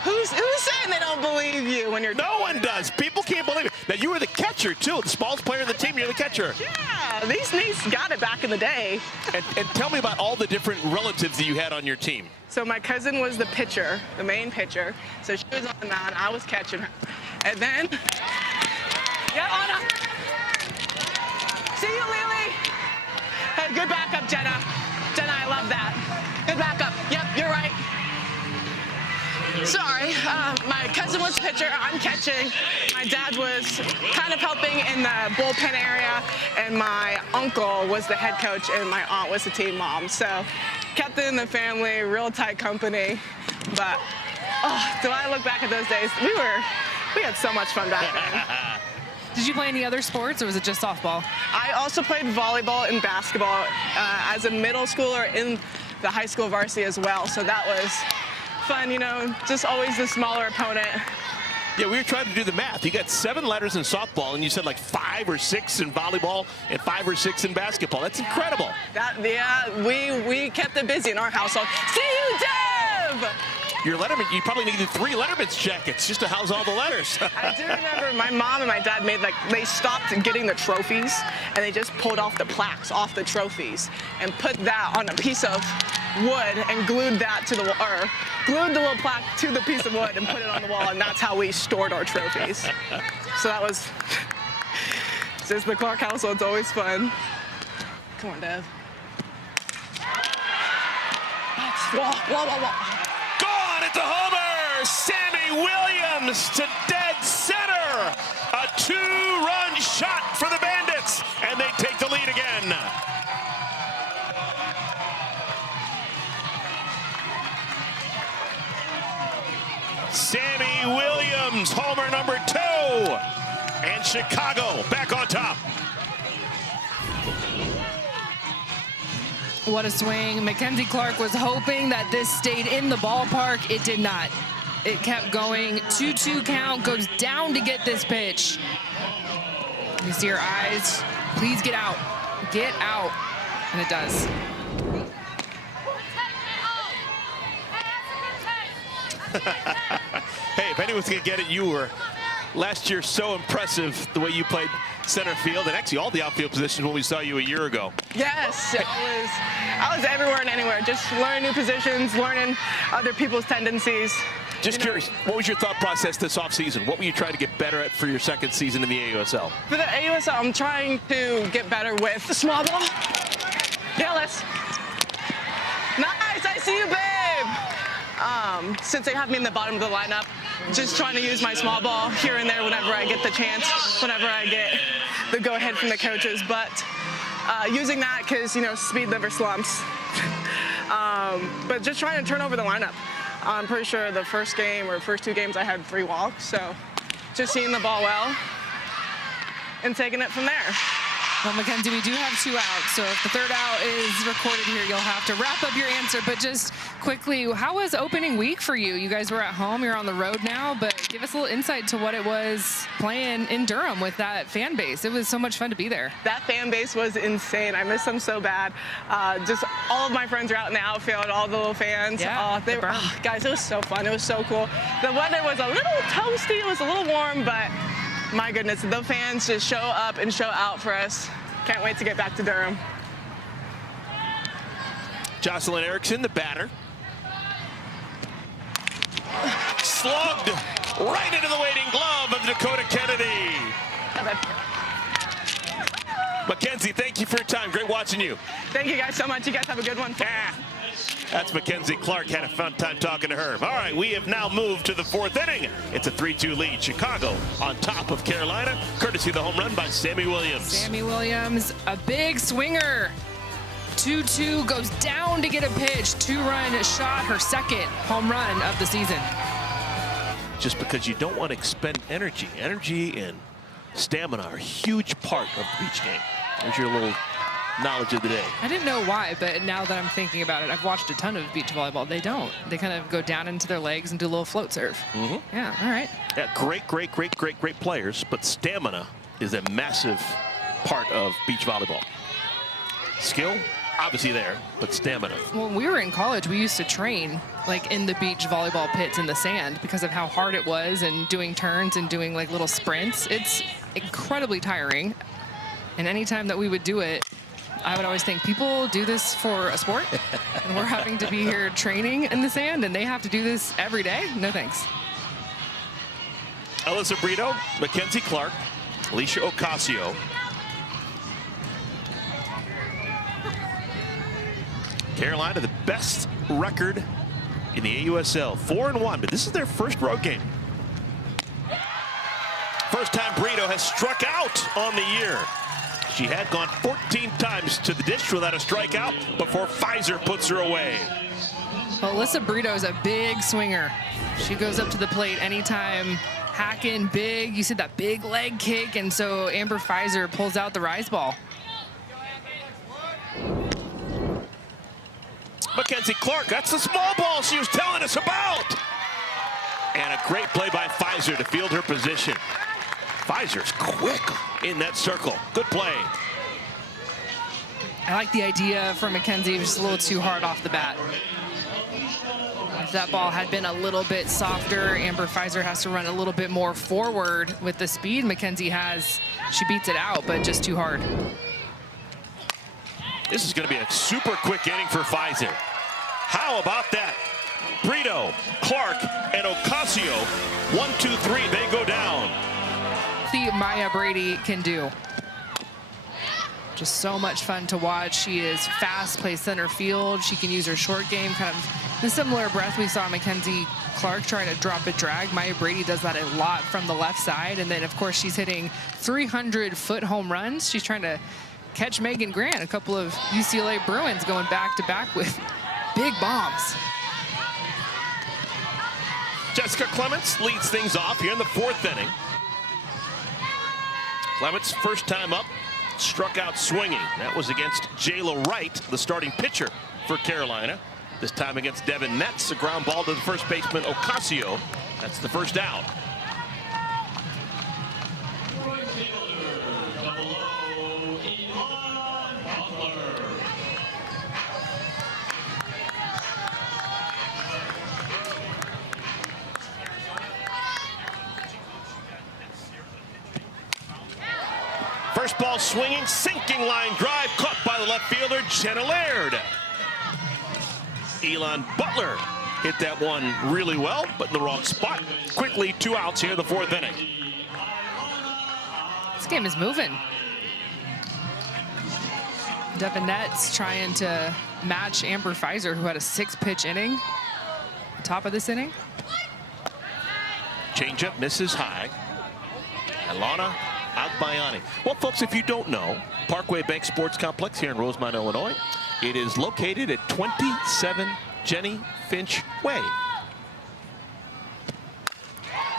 Who's saying they don't believe you when you're... No one does. People can't believe it. Now, you were the catcher, too. The smallest player in the team, you're the catcher. Yeah, these knees got it back in the day. And tell me about all the different relatives that you had on your team. So my cousin was the pitcher, the main pitcher. So she was on the mound. I was catching her. And then... Yeah, Anna! See you, Lily! Hey, good backup, Jenna. Jenna, I love that. Good backup. Yep, you're right. Sorry, my cousin was the pitcher, I'm catching. My dad was kind of helping in the bullpen area, and my uncle was the head coach, and my aunt was the team mom. So kept it in the family, real tight company. But, oh, do I look back at those days? We had so much fun back then. Did you play any other sports, or was it just softball? I also played volleyball and basketball as a middle schooler in the high school varsity as well, so that was fun, you know, just always the smaller opponent. Yeah, we were trying to do the math. You got 7 letters in softball, and you said like 5 or 6 in volleyball and 5 or 6 in basketball. That's incredible. Yeah, we kept it busy in our household. See you, Dev! Your Letterman, you probably needed 3 Letterman's jackets just to house all the letters. I do remember my mom and my dad they stopped getting the trophies, and they just pulled off the plaques off the trophies and put that on a piece of wood and glued that to the wall, or glued the little plaque to the piece of wood and put it on the wall, and that's how we stored our trophies. So that was, since the Clark household, it's always fun. Come on, Dev. Whoa. Williams to dead center. A 2-run shot for the Bandits, and they take the lead again. Sammy Williams, homer number 2. And Chicago back on top. What a swing. 𝐀𝐭�𝐶 Clark was hoping that this stayed in the ballpark. It did not. It kept going. 2-2 count, goes down to get this pitch. You see her eyes. Please get out. Get out. And it does. Hey, if anyone's going to get it, you were. Last year, so impressive the way you played center field, and actually all the outfield positions when we saw you a year ago. Yes, I was everywhere and anywhere, just learning new positions, learning other people's tendencies. Just curious, what was your thought process this offseason? What were you trying to get better at for your second season in the AUSL? For the AUSL, I'm trying to get better with the small ball. Yeah, let's. Nice, I see you, babe. Since they have me in the bottom of the lineup, just trying to use my small ball here and there whenever I get the chance, whenever I get the go-ahead from the coaches. But using that because, you know, speed never slumps. But just trying to turn over the lineup. I'm pretty sure the first game or first 2 games I had 3 walks. So just seeing the ball well and taking it from there. Well, 𝐀𝐭�𝐶, we do have 2 outs, so if the 3rd out is recorded here, you'll have to wrap up your answer. But just quickly, how was opening week for you? You guys were at home, you're on the road now, but give us a little insight to what it was playing in Durham with that fan base. It was so much fun to be there. That fan base was insane. I miss them so bad. Just all of my friends are out in the outfield, all the little fans. Yeah, guys, it was so fun. It was so cool. The weather was a little toasty, it was a little warm, but my goodness, the fans just show up and show out for us. Can't wait to get back to Durham. Jocelyn Erickson, the batter. Slugged right into the waiting glove of Dakota Kennedy. 𝐀𝐭�𝐶, thank you for your time. Great watching you. Thank you guys so much. You guys have a good one. That's 𝐀𝐭�𝐶 Clark. Had a fun time talking to her. All right, we have now moved to the 4th inning. It's a 3-2 lead. Chicago on top of Carolina, courtesy of the home run by Sammy Williams. Sammy Williams, a big swinger. 2-2, goes down to get a pitch. 2-run shot, her 2nd home run of the season. Just because you don't want to expend energy. Energy and stamina are a huge part of the beach game. There's your little knowledge of the day. I didn't know why, but now that I'm thinking about it, I've watched a ton of beach volleyball. They don't. They kind of go down into their legs and do a little float serve. Yeah, all right. Yeah, great players, but stamina is a massive part of beach volleyball. Skill, obviously there, but stamina. Well, when we were in college, we used to train like in the beach volleyball pits in the sand because of how hard it was and doing turns and doing like little sprints. It's incredibly tiring. And anytime that we would do it, I would always think, people do this for a sport, and we're having to be here training in the sand, and they have to do this every day? No thanks. Alyssa Brito, 𝐀𝐭�𝐶 Clark, Alicia Ocasio. Carolina, the best record in the AUSL, 4-1, but this is their first road game. First time Brito has struck out on the year. She had gone 14 times to the dish without a strikeout before Pfizer puts her away. Well, Alyssa Brito is a big swinger. She goes up to the plate anytime, hacking big. You see that big leg kick, and so Amber Pfizer pulls out the rise ball. 𝐀𝐭�𝐶 Clark, that's the small ball she was telling us about. And a great play by Pfizer to field her position. Pfizer's quick in that circle. Good play. I like the idea for 𝐀𝐭�𝐶. It was just a little too hard off the bat. If that ball had been a little bit softer, Amber Pfizer has to run a little bit more forward with the speed 𝐀𝐭�𝐶 has. She beats it out, but just too hard. This is going to be a super quick inning for Pfizer. How about that? Brito, Clark, and Ocasio. 1, 2, 3, they go down. The Maya Brady can do. Just so much fun to watch. She is fast, plays center field. She can use her short game, kind of the similar breath we saw 𝐀𝐭�𝐶 Clark trying to drop a drag. Maya Brady does that a lot from the left side. And then, of course, she's hitting 300-foot home runs. She's trying to catch Megan Grant, a couple of UCLA Bruins going back-to-back with big bombs. Jessica Clements leads things off here in the 4th inning. Clements, first time up, struck out swinging. That was against Jayla Wright, the starting pitcher for Carolina. This time against Devyn Netz, a ground ball to the first baseman 𝐿𝐴CIO. That's the first out. First ball swinging, sinking line drive, caught by the left fielder, Jenna Laird. Elon Butler hit that one really well, but in the wrong spot. Quickly, 2 outs here in the 4th inning. This game is moving. Devyn Netz trying to match Amber Fizer, who had a 6-pitch inning. Top of this inning. Changeup misses high. Ailana Agbayani. Well, folks, if you don't know, Parkway Bank Sports Complex here in Rosemont, Illinois. It is located at 27 Jenny Finch Way.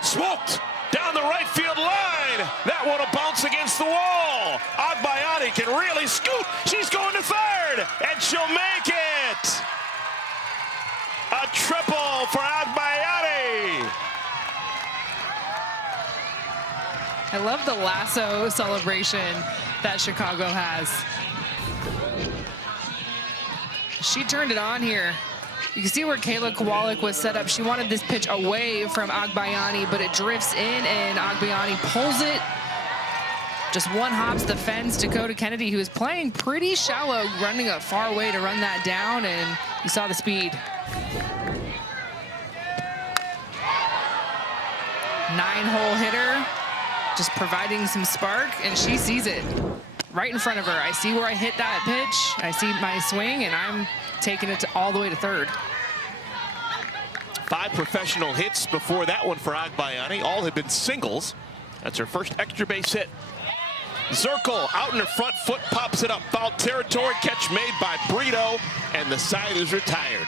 Smoked down the right field line. That one will bounce against the wall. Agbayani can really scoot. She's going to 3rd, and she'll make it. A triple for Agbayani. I love the lasso celebration that Chicago has. She turned it on here. You can see where Kayla Kowalik was set up. She wanted this pitch away from Agbayani, but it drifts in, and Agbayani pulls it. Just one hops the fence. Dakota Kennedy, who is playing pretty shallow, running a far way to run that down, and you saw the speed. 9-hole hitter, just providing some spark, and she sees it right in front of her. I see where I hit that pitch. I see my swing, and I'm taking it all the way to 3rd. 5 professional hits before that one for Agbayani. All have been singles. That's her first extra base hit. 𝐶𝐚 out in her front foot, pops it up. Foul territory, catch made by Brito, and the side is retired.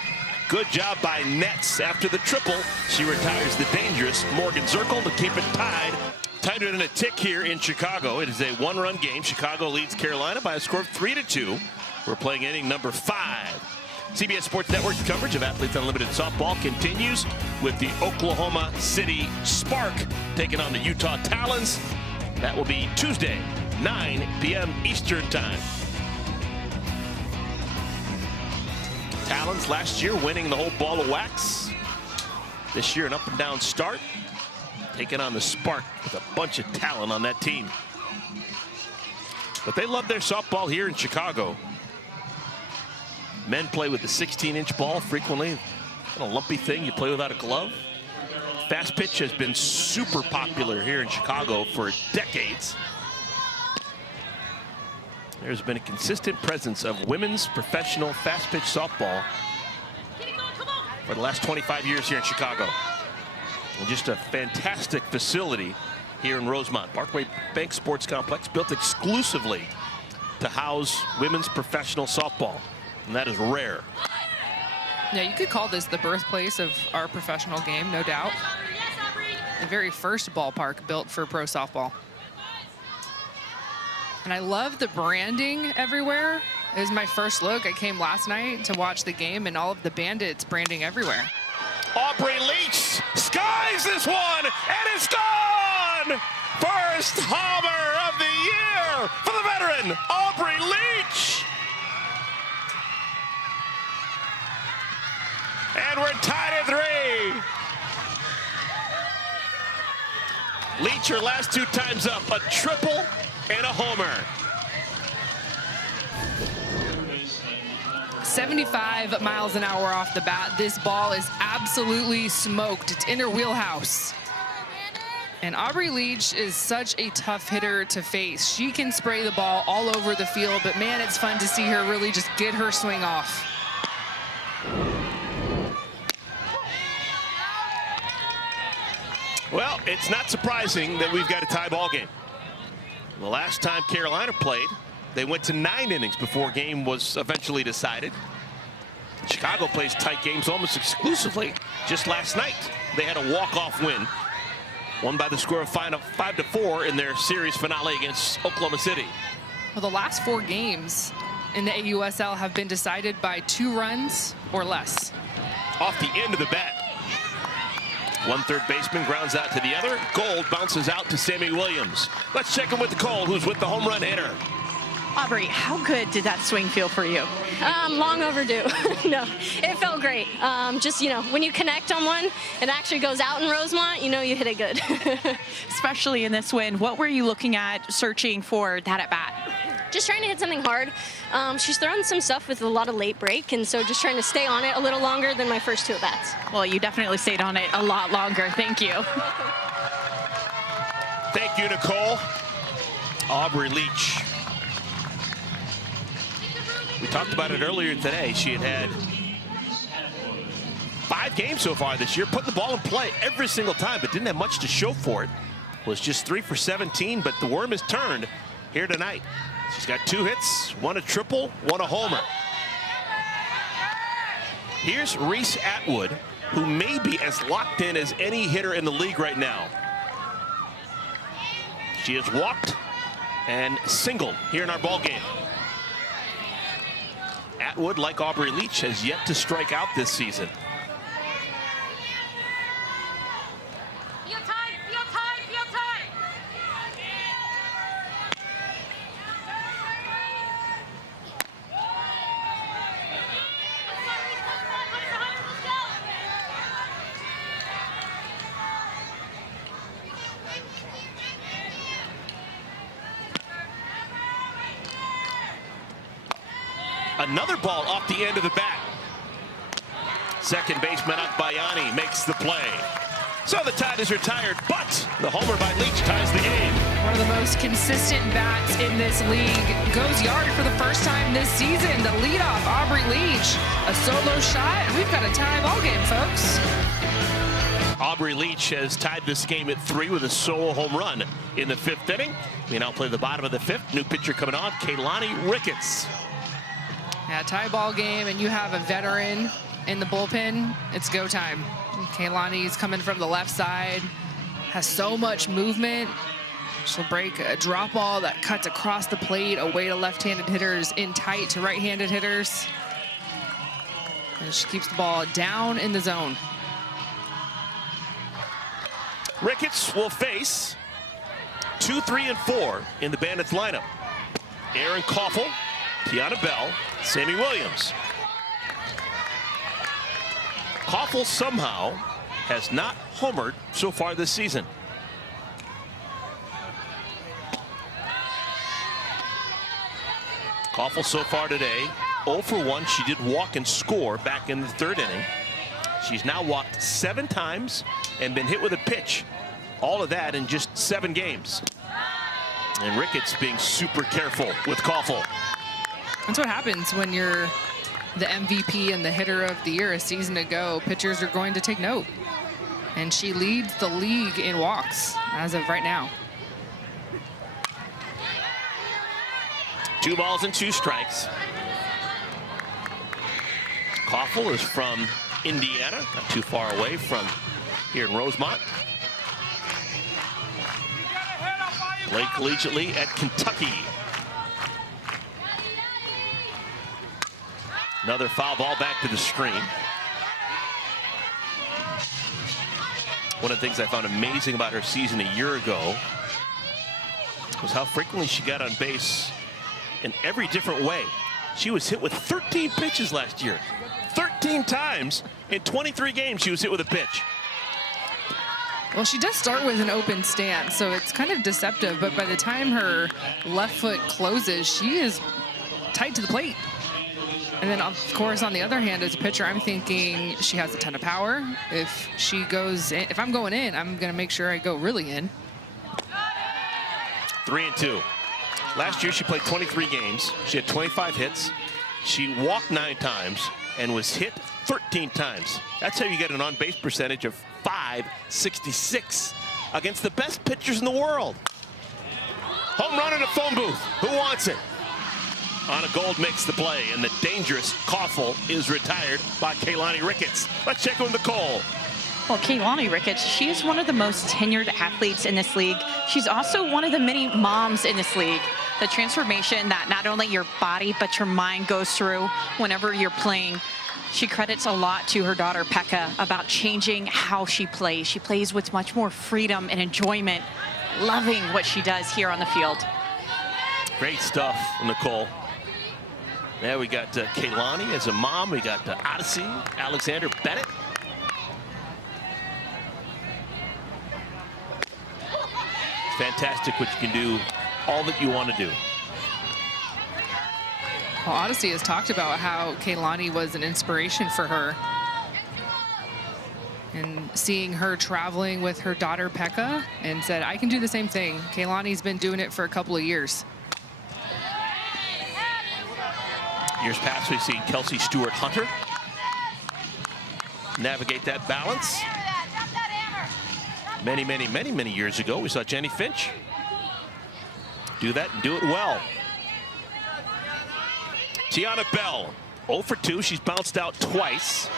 Good job by Netz. After the triple, she retires the dangerous Morgan 𝐶𝐚 to keep it tied. Tighter than a tick here in Chicago. It is a 1-run game. Chicago leads Carolina by a score of 3-2. We're playing inning number 5. CBS Sports Network coverage of Athletes Unlimited Softball continues with the Oklahoma City Spark taking on the Utah Talons. That will be Tuesday, 9 p.m. Eastern Time. Talons last year winning the whole ball of wax. This year an up and down start. Taking on the Spark with a bunch of talent on that team. But they love their softball here in Chicago. Men play with the 16-inch ball frequently. Kind of lumpy thing, you play without a glove. Fast pitch has been super popular here in Chicago for decades. There's been a consistent presence of women's professional fast pitch softball for the last 25 years here in Chicago. And just a fantastic facility here in Rosemont. Parkway Bank Sports Complex, built exclusively to house women's professional softball. And that is rare. Yeah, you could call this the birthplace of our professional game, no doubt. The very first ballpark built for pro softball. And I love the branding everywhere. It was my first look. I came last night to watch the game, and all of the Bandits branding everywhere. Aubrey Leach skies this one, and it's gone! First homer of the year for the veteran, Aubrey Leach! And we're tied at 3. Leach, her last 2 times up, a triple and a homer. 75 miles an hour off the bat. This ball is absolutely smoked. It's in her wheelhouse. And Aubrey Leach is such a tough hitter to face. She can spray the ball all over the field, but man, it's fun to see her really just get her swing off. Well, it's not surprising that we've got a tie ball game. The last time Carolina played, they went to 9 innings before game was eventually decided. Chicago plays tight games almost exclusively. Just last night, they had a walk-off win, won by the score of 5-4 in their series finale against Oklahoma City. Well, the last 4 games in the AUSL have been decided by 2 runs or less. Off the end of the bat. One third baseman grounds out to the other. Gold bounces out to Sammy Williams. Let's check in with Cole, who's with the home run hitter. Aubrey, how good did that swing feel for you? Long overdue. No, it felt great. Just, you know, when you connect on one, it actually goes out in Rosemont, you know you hit it good. Especially in this win, what were you looking at, searching for that at bat? Just trying to hit something hard. She's throwing some stuff with a lot of late break, and so just trying to stay on it a little longer than my first 2 at-bats. Well, you definitely stayed on it a lot longer. Thank you. Thank you, Nicole. Aubrey Leach. We talked about it earlier today. She had 5 games so far this year, putting the ball in play every single time, but didn't have much to show for it. Was just 3 for 17, but the worm has turned here tonight. She's got 2 hits, 1 a triple, 1 a homer. Here's Reese Atwood, who may be as locked in as any hitter in the league right now. She has walked and singled here in our ball game. Atwood, like Aubrey Leach, has yet to strike out this season. Another ball off the end of the bat. Second baseman Agbayani makes the play. So the Tide is retired, but the homer by Leach ties the game. One of the most consistent bats in this league goes yard for the first time this season. The leadoff, Aubrey Leach, a solo shot, and we've got a tie ball game, folks. Aubrey Leach has tied this game at 3 with a solo home run in the 5th inning. We now play the bottom of the 5th. New pitcher coming on, Keilani Ricketts. Yeah, tie ball game, and you have a veteran in the bullpen. It's go time. Keilani's coming from the left side, has so much movement. She'll break a drop ball that cuts across the plate, away to left-handed hitters, in tight to right-handed hitters. And she keeps the ball down in the zone. Ricketts will face 2, 3, and 4 in the Bandits lineup. Aaron Koffel, Tiana Bell, Sammy Williams. Koffel somehow has not homered so far this season. Koffel so far today, 0 for 1. She did walk and score back in the 3rd inning. She's now walked 7 times and been hit with a pitch. All of that in just 7 games. And Ricketts being super careful with Koffel. That's what happens when you're the MVP and the hitter of the year a season ago. Pitchers are going to take note. And she leads the league in walks as of right now. 2 balls and 2 strikes. Koffel is from Indiana, not too far away from here in Rosemont. Played collegiately at Kentucky. Another foul ball back to the screen. One of the things I found amazing about her season a year ago was how frequently she got on base in every different way. She was hit with 13 pitches last year. 13 times in 23 games she was hit with a pitch. Well, she does start with an open stance, so it's kind of deceptive, but by the time her left foot closes, she is tight to the plate. And then, of course, on the other hand, as a pitcher, I'm thinking she has a ton of power. If she goes in, if I'm going in, I'm going to make sure I go really in. 3 and 2. Last year, she played 23 games. She had 25 hits. She walked 9 times and was hit 13 times. That's how you get an on-base percentage of .566. against the best pitchers in the world. Home run in a phone booth. Who wants it? Anna Gold makes the play, and the dangerous Koffel is retired by Keilani Ricketts. Let's check in with Nicole. Well, Keilani Ricketts, she is one of the most tenured athletes in this league. She's also one of the many moms in this league. The transformation that not only your body, but your mind goes through whenever you're playing. She credits a lot to her daughter, Pekka, about changing how she plays. She plays with much more freedom and enjoyment, loving what she does here on the field. Great stuff, Nicole. Now we got Keilani as a mom. We got Odyssey, Alexander Bennett. Fantastic what you can do, all that you want to do. Well, Odyssey has talked about how Keilani was an inspiration for her. And seeing her traveling with her daughter, Pekka, and said, I can do the same thing. Keilani's been doing it for a couple of years. Years past, we've seen Kelsey Stewart-Hunter navigate that balance. Many, many, many, many years ago, we saw Jenny Finch do that and do it well. Tiana Bell, 0 for 2. She's bounced out twice.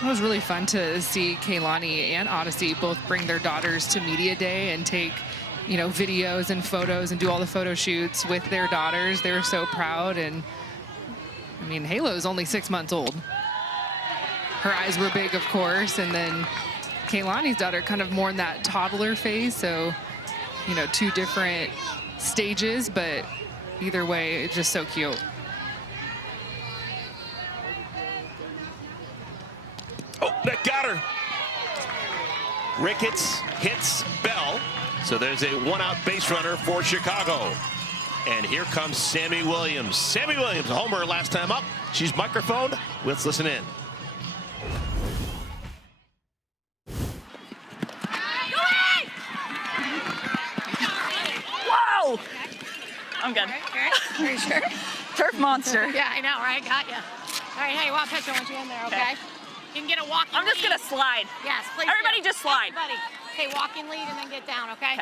It was really fun to see Keilani and Odyssey both bring their daughters to media day and take, you know, videos and photos and do all the photo shoots with their daughters. They were so proud. And I mean, Halo's only 6 months old. Her eyes were big, of course, and then Keilani's daughter kind of more in that toddler phase, so, you know, 2 different stages, but either way, it's just so cute. Oh, that got her. Ricketts hits Bell, so there's a 1-out base runner for Chicago. And here comes Sammy Williams. Sammy Williams, a homer last time up. She's microphoned. Let's listen in. Whoa! I'm good. Are you sure? Turf monster. Yeah, I know, right? Got you. All right, hey, wild pitch, I want you in there, okay? You can get a walking I'm just lead. gonna slide. Yes, please. Everybody do. just slide. Everybody. Okay, walking lead and then get down, okay?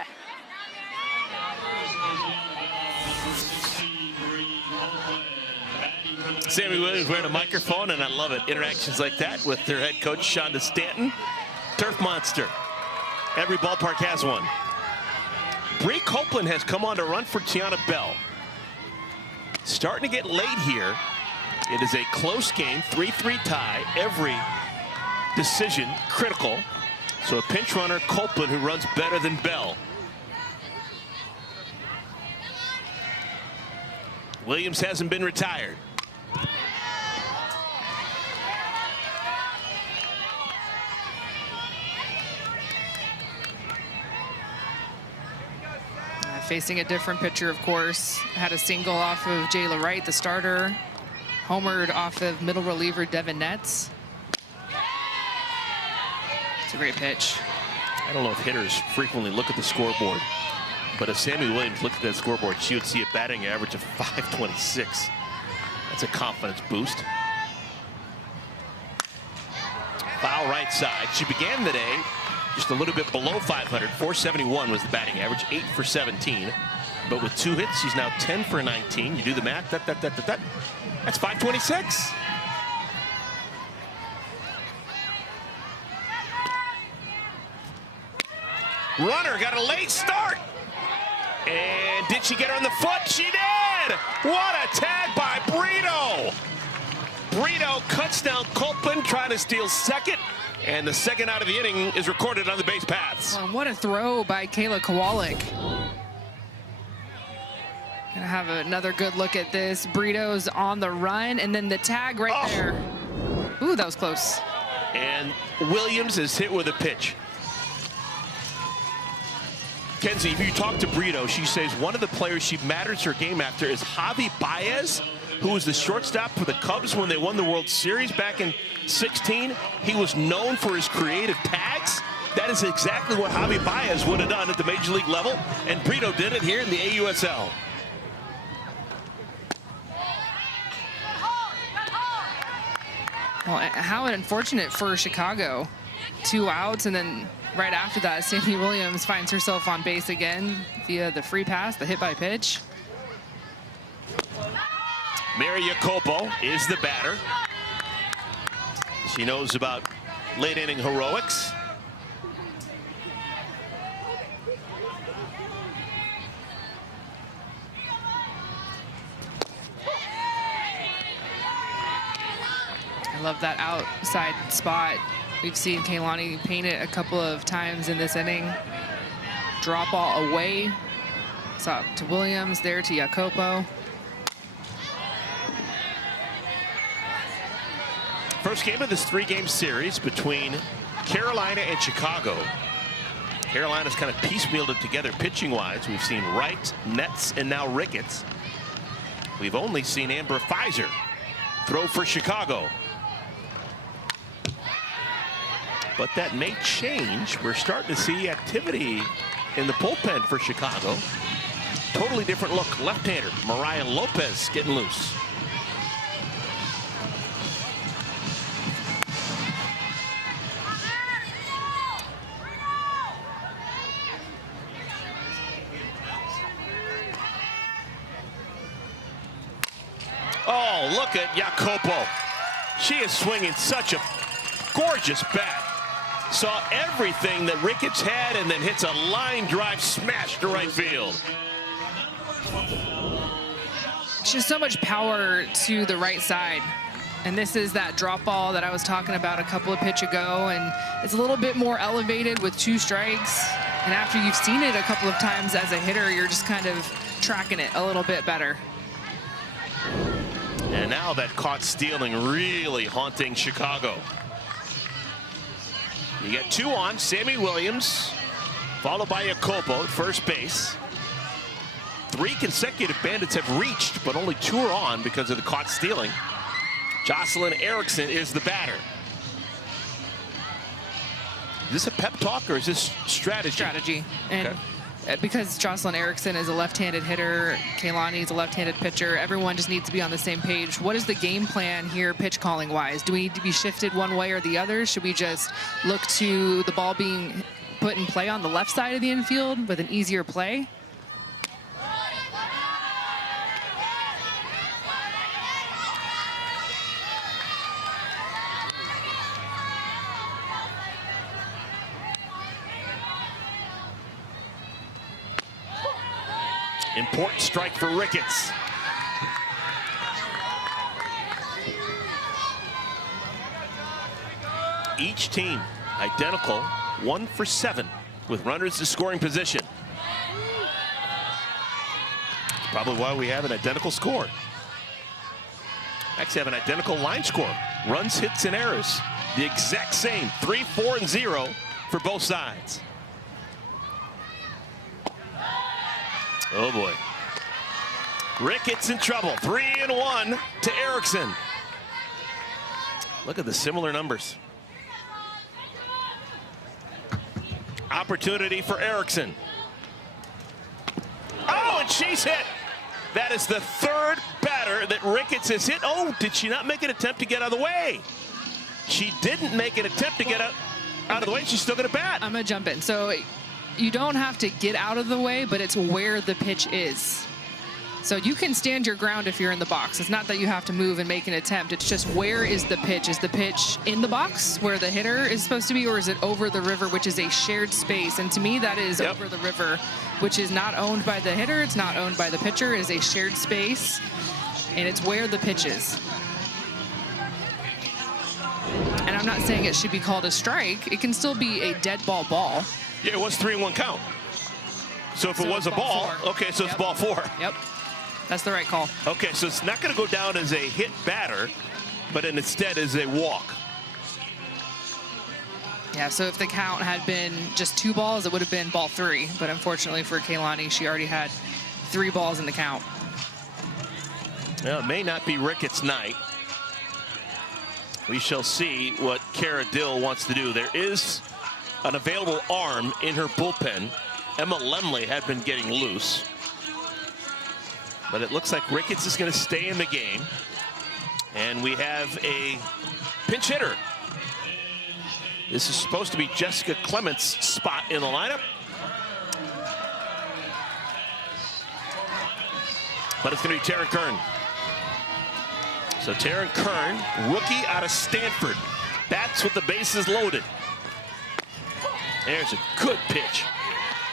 Sammy Williams wearing a microphone, and I love it. Interactions like that with their head coach, Shonda Stanton. Turf monster. Every ballpark has one. Bree Copeland has come on to run for Tiana Bell. Starting to get late here. It is a close game, 3-3 tie. Every decision critical. So a pinch runner, Copeland, who runs better than Bell. Williams hasn't been retired. Facing a different pitcher, of course. Had a single off of Jayla Wright, the starter. Homered off of middle reliever Devyn Netz. It's a great pitch. I don't know if hitters frequently look at the scoreboard, but if Sammy Williams looked at that scoreboard, she would see a batting average of 526. That's a confidence boost. Foul right side. She began the day just a little bit below 500. 471 was the batting average, 8 for 17. But with 2 hits, she's now 10 for 19. You do the math, that's 526. Runner got a late start. And did she get her on the foot? She did! What a tag by Brito! Brito cuts down Copeland, trying to steal second. And the second out of the inning is recorded on the base paths. Well, what a throw by Kayla Kowalik. Gonna have another good look at this. Brito's on the run, and then the tag right there. Ooh, that was close. And Williams is hit with a pitch. Kenzie, if you talk to Brito, she says one of the players she matters her game after is Javi Baez, who was the shortstop for the Cubs when they won the World Series back in 16. He was known for his creative tags. That is exactly what Javi Baez would have done at the Major League level, and Brito did it here in the AUSL. Well, how unfortunate for Chicago. 2 outs, and then right after that, Sammy Williams finds herself on base again via the free pass, the hit by pitch. 𝐁𝐬𝐿 is the batter. She knows about late inning heroics. I love that outside spot. We've seen Keilani paint it a couple of times in this inning. Drop ball away. Stop to Williams, there to 𝐁𝐿. First game of this 3-game series between Carolina and Chicago. Carolina's kind of piecemealed it together pitching-wise. We've seen Wright, Netz, and now Ricketts. We've only seen Amber Pfizer throw for Chicago. But that may change. We're starting to see activity in the bullpen for Chicago. Totally different look. Left-hander Mariah Lopez getting loose. Oh, look at 𝐁𝐿. She is swinging such a gorgeous bat. Saw everything that Ricketts had and then hits a line drive smash to right field. Just so much power to the right side. And this is that drop ball that I was talking about a couple of pitch ago. And it's a little bit more elevated with 2 strikes. And after you've seen it a couple of times as a hitter, you're just kind of tracking it a little bit better. And now that caught stealing really haunting Chicago. You get 2 on, Sammy Williams, followed by 𝐁𝐿 at first base. 3 consecutive Bandits have reached, but only 2 are on because of the caught stealing. Jocelyn Erickson is the batter. Is this a pep talk or is this strategy? Strategy. And okay. Because Jocelyn Erickson is a left-handed hitter, Keilani is a left-handed pitcher, everyone just needs to be on the same page. What is the game plan here pitch calling wise? Do we need to be shifted one way or the other? Should we just look to the ball being put in play on the left side of the infield with an easier play? Important strike for Ricketts. Each team identical, 1 for 7 with runners in scoring position. That's probably why we have an identical score. Actually have an identical line score. Runs, hits, and errors. The exact same, 3, 4, and 0 for both sides. Oh boy. Ricketts in trouble. 3-1 to Erickson. Look at the similar numbers. Opportunity for Erickson. Oh, and she's hit. That is the 3rd batter that Ricketts has hit. Oh, did she not make an attempt to get out of the way? She didn't make an attempt to get out of the way. She's still going to bat. I'm going to jump in. So you don't have to get out of the way, but it's where the pitch is. So you can stand your ground if you're in the box. It's not that you have to move and make an attempt. It's just where is the pitch? Is the pitch in the box where the hitter is supposed to be, or is it over the river, which is a shared space? And to me, that is over the river, which is not owned by the hitter. It's not owned by the pitcher. It is a shared space, and it's where the pitch is. And I'm not saying it should be called a strike. It can still be a dead ball. Yeah, it was 3-1 count. So if it was a ball, okay, so it's ball 4. Yep, that's the right call. Okay, so it's not going to go down as a hit batter, but instead as a walk. Yeah, so if the count had been just 2 balls, it would have been ball 3. But unfortunately for Keilani, she already had 3 balls in the count. Well, it may not be Ricketts' night. We shall see what Cara Dill wants to do. There is an available arm in her bullpen. Emma Lemley had been getting loose. But it looks like Ricketts is going to stay in the game. And we have a pinch hitter. This is supposed to be Jessica Clement's spot in the lineup. But it's going to be Taryn Kern. So Taryn Kern, rookie out of Stanford, bats with the bases loaded. There's a good pitch.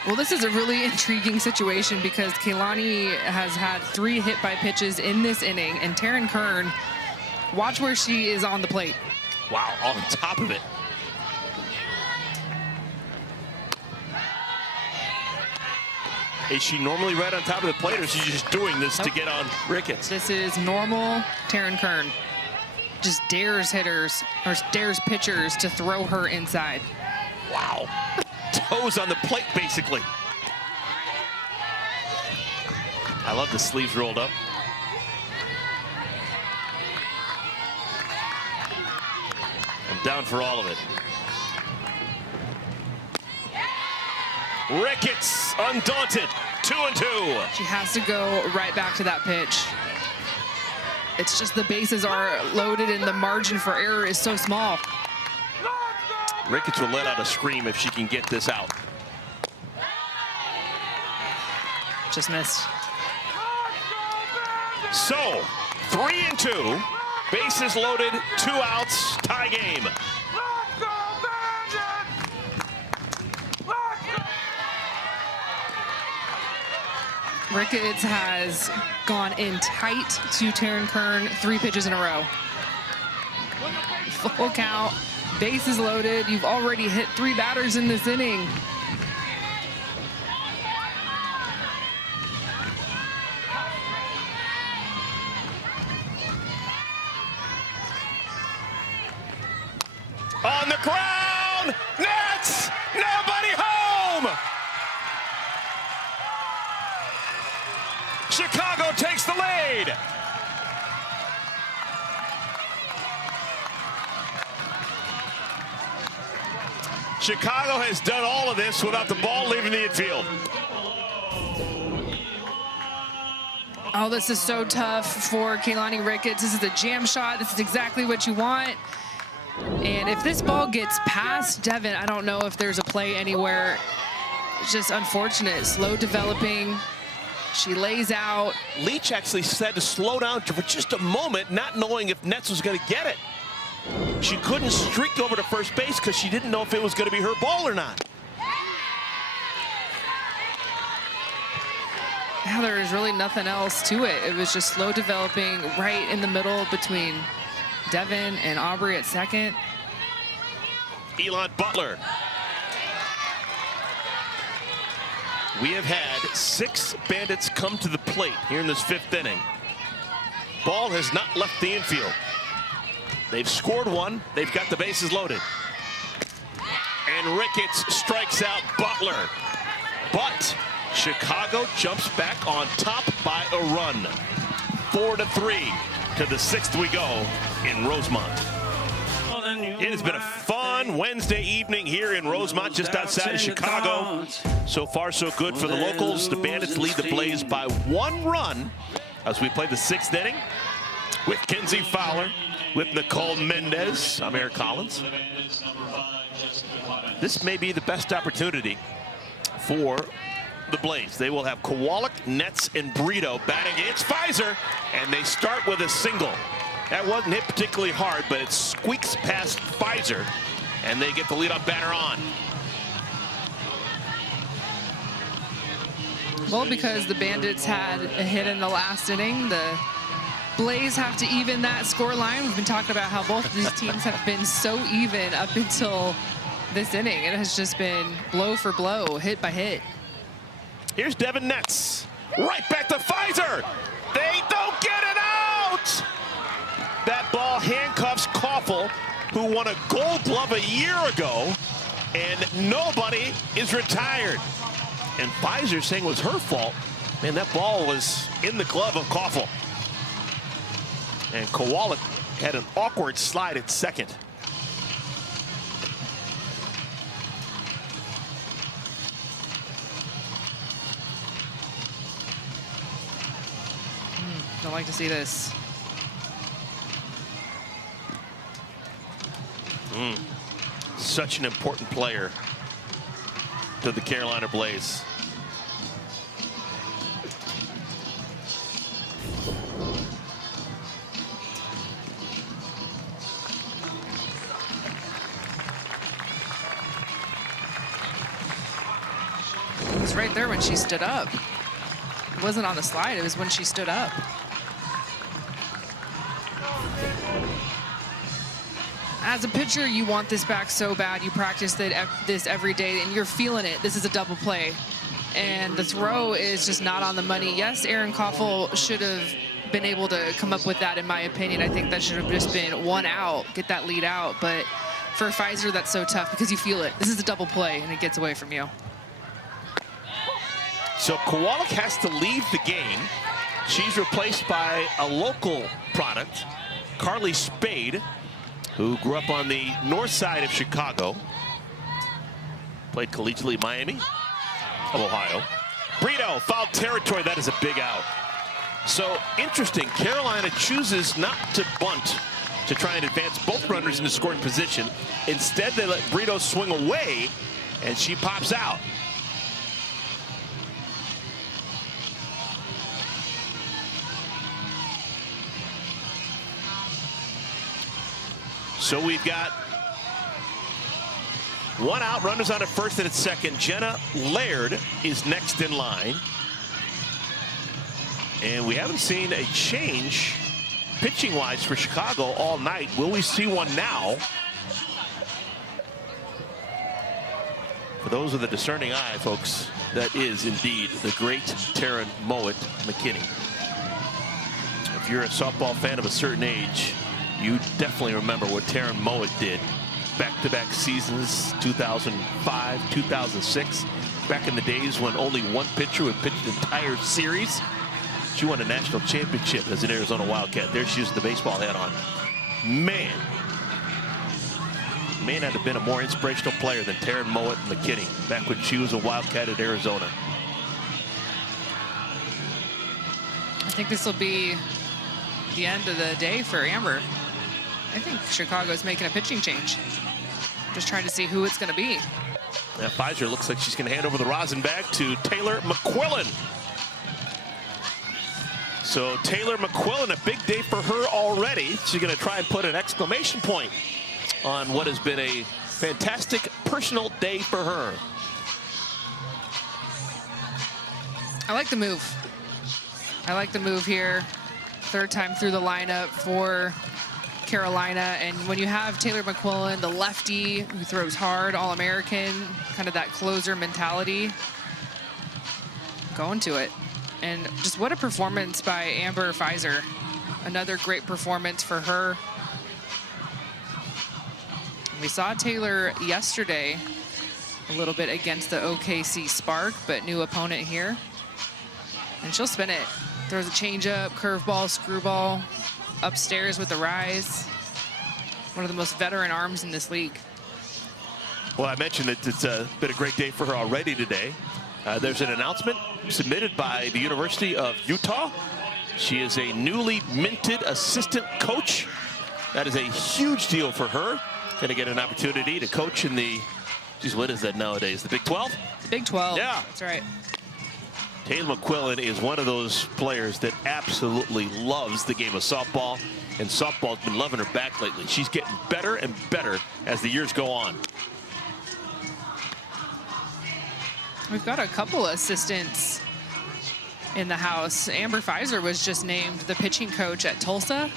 Well, this is a really intriguing situation because Keilani has had 3 hit by pitches in this inning, and Taryn Kern, watch where she is on the plate. Wow, on top of it. Is she normally right on top of the plate, or is she just doing this to get on Ricketts? This is normal Taryn Kern. Just dares hitters, or dares pitchers to throw her inside. Wow. Toes on the plate, basically. I love the sleeves rolled up. I'm down for all of it. Ricketts, undaunted, 2-2. She has to go right back to that pitch. It's just the bases are loaded and the margin for error is so small. Ricketts will let out a scream if she can get this out. Just missed. So, 3-2, bases loaded, 2 outs, tie game. Ricketts has gone in tight to Taryn Kern 3 pitches in a row. Full count, bases loaded. You've already hit 3 batters in this inning. On the ground, Netz, nobody home. Chicago takes the lead. Chicago has done all of this without the ball leaving the infield. Oh, this is so tough for Keilani Ricketts. This is a jam shot. This is exactly what you want. And if this ball gets past Devyn, I don't know if there's a play anywhere. It's just unfortunate. Slow developing. She lays out. Leach actually said to slow down for just a moment, not knowing if Netz was going to get it. She couldn't streak over to first base because she didn't know if it was going to be her ball or not. Now there is really nothing else to it. It was just slow developing right in the middle between Devyn and Aubrey at second. Elon Butler. We have had 6 Bandits come to the plate here in this 5th inning. Ball has not left the infield. They've scored 1. They've got the bases loaded. And Ricketts strikes out Butler. But Chicago jumps back on top by a run. 4-3 to the 6th we go in Rosemont. It has been a fun Wednesday evening here in Rosemont, just outside of Chicago. So far, so good for the locals. The Bandits lead the Blaze by 1 run as we play the 6th inning with Kenzie Fowler, with Nicole Mendez. I'm Eric Collins. This may be the best opportunity for the Blaze. They will have Kowalik, Netz, and Brito batting against Pfizer, and they start with a single. That wasn't hit particularly hard, but it squeaks past Pfizer, and they get the leadoff batter on. Well, because the Bandits had a hit in the last inning, the Blaze have to even that score line. We've been talking about how both of these teams have been so even up until this inning. It has just been blow for blow, hit by hit. Here's Devyn Netz. Right back to Pfizer. They don't get it out. That ball handcuffs Koffel, who won a Gold Glove a year ago, and nobody is retired. And Pfizer saying it was her fault. Man, that ball was in the glove of Koffel. And Kowalik had an awkward slide at second. Don't like to see this. Such an important player to the Carolina Blaze. It was right there when she stood up. It wasn't on the slide, it was when she stood up. As a pitcher, you want this back so bad. You practice this every day, and you're feeling it. This is a double play. And the throw is just not on the money. Yes, Aaron Koffel should have been able to come up with that, in my opinion. I think that should have just been 1 out, get that lead out. But for Pfizer, that's so tough because you feel it. This is a double play, and it gets away from you. So Kowalik has to leave the game. She's replaced by a local product, Carly Spade, who grew up on the north side of Chicago. Played collegiately at Miami of Ohio. Brito, foul territory. That is a big out. So interesting, Carolina chooses not to bunt to try and advance both runners into scoring position. Instead, they let Brito swing away, and she pops out. So we've got 1 out, runners on at first and at second. Jenna Laird is next in line. And we haven't seen a change pitching-wise for Chicago all night. Will we see one now? For those with a discerning eye, folks, that is indeed the great Taryn Mowat McKinney. If you're a softball fan of a certain age, you definitely remember what Taryn Mowat did. Back-to-back seasons, 2005, 2006. Back in the days when only one pitcher would pitch an entire series. She won a national championship as an Arizona Wildcat. There she is with the baseball hat on. Man. May not have been a more inspirational player than Taryn Mowat McKinney back when she was a Wildcat at Arizona. I think this will be the end of the day for Amber. I think Chicago's making a pitching change. Just trying to see who it's going to be. Now Pfizer looks like she's going to hand over the rosin bag to Taylor McQuillan. So Taylor McQuillan, a big day for her already. She's going to try and put an exclamation point on what has been a fantastic personal day for her. I like the move. I like the move here. 3rd time through the lineup for Carolina. And when you have Taylor McQuillan, the lefty who throws hard, All-American, kind of that closer mentality, going to it. And just what a performance by Amber Pfizer. Another great performance for her. We saw Taylor yesterday a little bit against the OKC Spark, but new opponent here. And she'll spin it. Throws a changeup, curveball, screwball, upstairs with the rise. One of the most veteran arms in this league. Well, I mentioned that it's been a great day for her already today. There's an announcement submitted by the University of Utah. She is a newly minted assistant coach. That is a huge deal for her. Going to get an opportunity to coach in the, geez, what is that nowadays? The Big 12? The Big 12. Yeah. That's right. Taylor McQuillan is one of those players that absolutely loves the game of softball, and softball's been loving her back lately. She's getting better and better as the years go on. We've got a couple assistants in the house. Amber Pfizer was just named the pitching coach at Tulsa.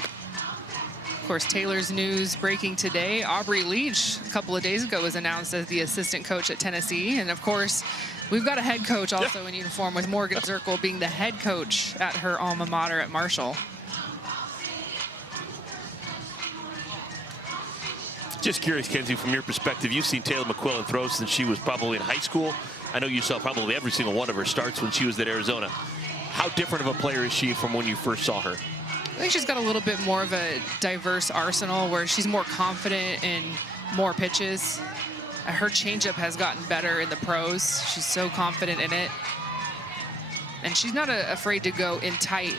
Of course, Taylor's news breaking today. Aubrey Leach, a couple of days ago, was announced as the assistant coach at Tennessee. And of course, we've got a head coach also in uniform, with Morgan Zirkle being the head coach at her alma mater at Marshall. Just curious, Kenzie, from your perspective, you've seen Taylor McQuillan throw since she was probably in high school. I know you saw probably every single one of her starts when she was at Arizona. How different of a player is she from when you first saw her? I think she's got a little bit more of a diverse arsenal where she's more confident in more pitches. Her changeup has gotten better in the pros. She's so confident in it. And she's not afraid to go in tight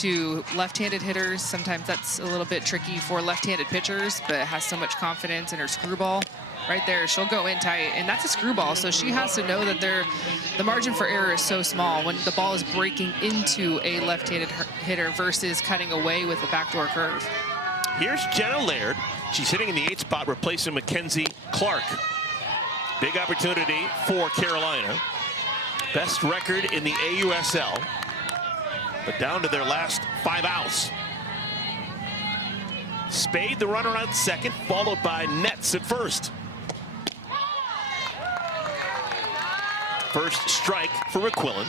to left-handed hitters. Sometimes that's a little bit tricky for left-handed pitchers, but has so much confidence in her screwball. Right there, she'll go in tight, and that's a screwball, so she has to know that the margin for error is so small when the ball is breaking into a left-handed hitter versus cutting away with a backdoor curve. Here's Jenna Laird. She's hitting in the 8th spot, replacing Mackenzie Clark. Big opportunity for Carolina. Best record in the AUSL, but down to their last 5 outs. Spade, the runner at second, followed by Netz at first. First strike for McQuillan.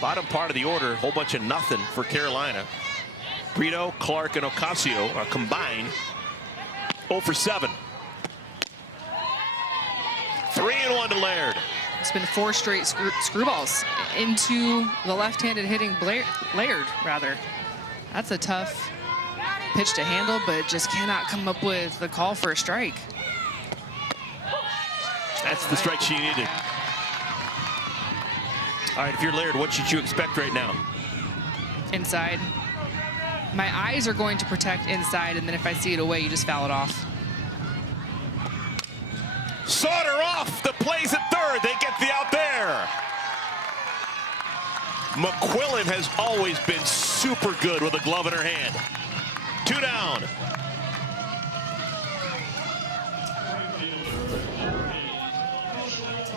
Bottom part of the order, a whole bunch of nothing for Carolina. Brito, Clark, and Ocasio are combined 0 for 7. 3-1 to Laird. It's been 4 straight screwballs into the left-handed hitting Laird, rather. That's a tough pitch to handle, but just cannot come up with the call for a strike. That's the strike she needed. All right, if you're Laird, what should you expect right now? Inside. My eyes are going to protect inside, and then if I see it away, you just foul it off. Sawed her off. The play's at third. They get the out there. McQuillan has always been super good with a glove in her hand. 2 down.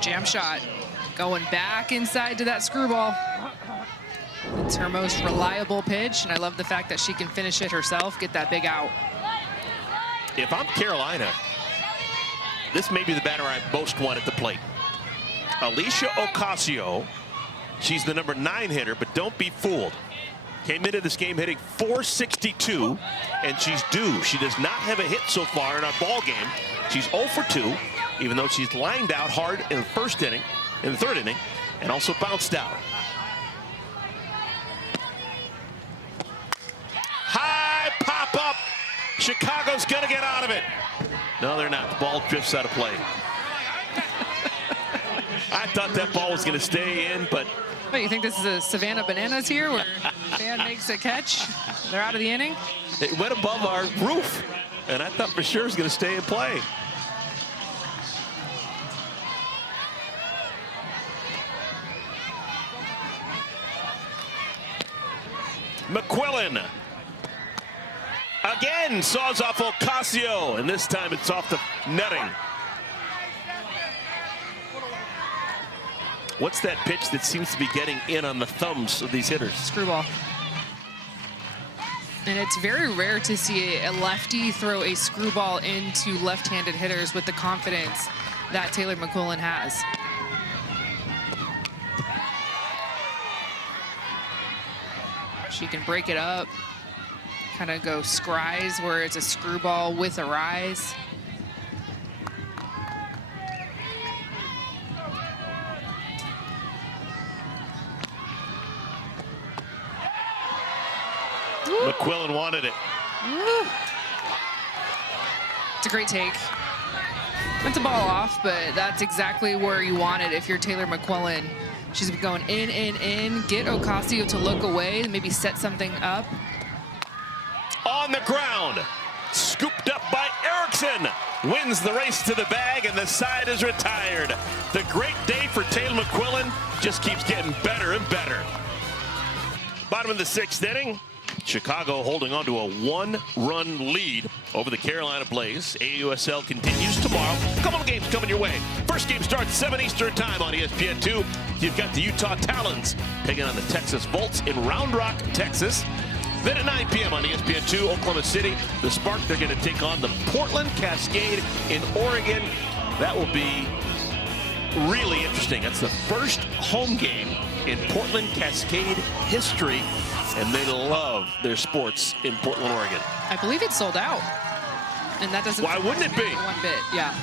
Jam shot. Going back inside to that screwball. It's her most reliable pitch, and I love the fact that she can finish it herself, get that big out. If I'm Carolina, this may be the batter I most want at the plate. Alicia Ocasio, she's the number 9 hitter, but don't be fooled. Came into this game hitting .462, and she's due. She does not have a hit so far in our ball game. She's 0 for 2, even though she's lined out hard in the first inning, in the 3rd inning, and also bounced out. High pop up. Chicago's gonna get out of it. No, they're not. The ball drifts out of play. I thought that ball was gonna stay in, but. What, you think this is a Savannah Bananas here where fan makes a catch? They're out of the inning? It went above our roof, and I thought for sure it was gonna stay in play. McQuillan again saws off Ocasio, and this time it's off the netting. What's that pitch that seems to be getting in on the thumbs of these hitters? Screwball. And it's very rare to see a lefty throw a screwball into left-handed hitters with the confidence that Taylor McQuillan has. She can break it up, kind of go scries where it's a screwball with a rise. McQuillan wanted it. Woo. It's a great take. It's a ball off, but that's exactly where you want it if you're Taylor McQuillan. She's going in, get Ocasio to look away, maybe set something up. On the ground, scooped up by Erickson. Wins the race to the bag, and the side is retired. The great day for Taylor McQuillan just keeps getting better and better. Bottom of the 6th inning. Chicago holding on to a 1-run lead over the Carolina Blaze. AUSL continues tomorrow. A couple of games coming your way. First game starts 7 Eastern time on ESPN2. You've got the Utah Talons taking on the Texas Volts in Round Rock, Texas. Then at 9 p.m. on ESPN2, Oklahoma City, the Spark, they're going to take on the Portland Cascade in Oregon. That will be really interesting. That's the first home game in Portland Cascade history. And they love their sports in Portland, Oregon. I believe it's sold out. And that doesn't. Why wouldn't it be? One bit, yeah.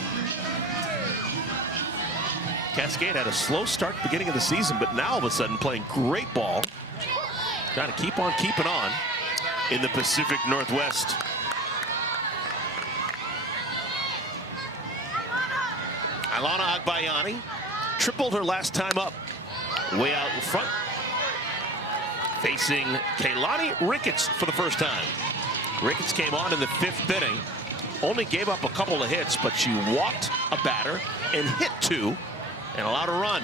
Cascade had a slow start at the beginning of the season, but now all of a sudden playing great ball. Trying to keep on keeping on in the Pacific Northwest. Ailana Agbayani tripled her last time up. Way out in front. facing Keilani Ricketts for the first time. Ricketts came on in the 5th inning, only gave up a couple of hits, but she walked a batter and hit 2 and allowed a run.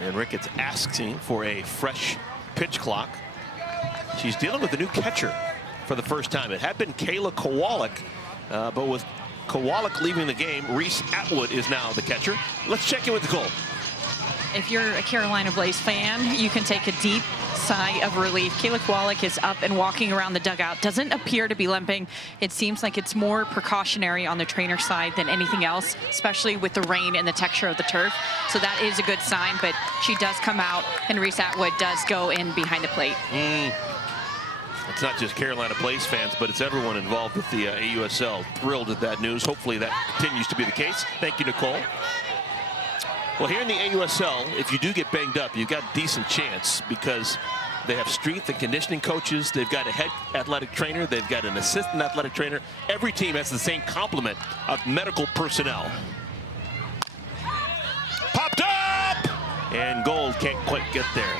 And Ricketts asking for a fresh pitch clock. She's dealing with a new catcher for the first time. It had been Kayla Kowalik, but with Kowalik leaving the game, Reese Atwood is now the catcher. Let's check in with Nicole. If you're a Carolina Blaze fan, you can take a deep sigh of relief. Kayla Kowalik is up and walking around the dugout. Doesn't appear to be limping. It seems like it's more precautionary on the trainer side than anything else, especially with the rain and the texture of the turf. So that is a good sign, but she does come out, and Reese Atwood does go in behind the plate. It's not just Carolina Blaze fans, but it's everyone involved with the AUSL. Thrilled at that news. Hopefully that continues to be the case. Thank you, Nicole. Well, here in the AUSL, if you do get banged up, you've got a decent chance because they have strength and conditioning coaches. They've got a head athletic trainer. They've got an assistant athletic trainer. Every team has the same complement of medical personnel. Popped up! And Gold can't quite get there.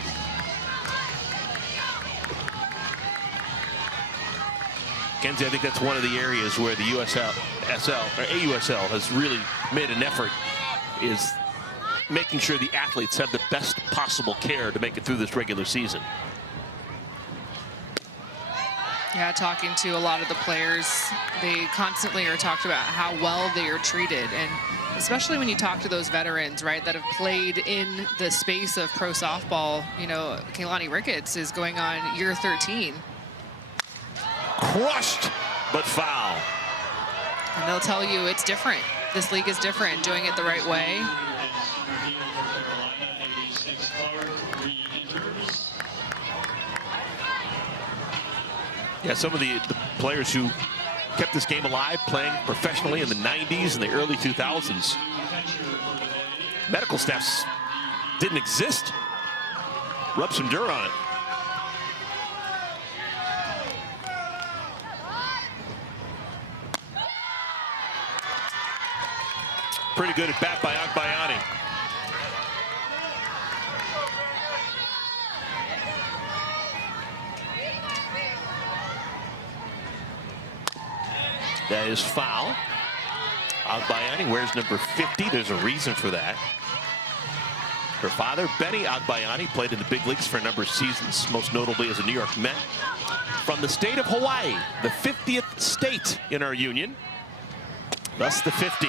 Kenzie, I think that's one of the areas where the AUSL has really made an effort, is making sure the athletes have the best possible care to make it through this regular season. Yeah, talking to a lot of the players, they constantly are talked about how well they are treated, and especially when you talk to those veterans, right, that have played in the space of pro softball. You know, Keilani Ricketts is going on year 13. Crushed, but foul. And they'll tell you it's different. This league is different, doing it the right way. Yeah, some of the players who kept this game alive, playing professionally in the 90s and the early 2000s. Medical staffs didn't exist. Rub some dirt on it. Pretty good at bat by Agbayani. That is foul. Agbayani wears number 50. There's a reason for that. Her father, Benny Agbayani, played in the big leagues for a number of seasons, most notably as a New York Met. From the state of Hawaii, the 50th state in our union. Thus the 50.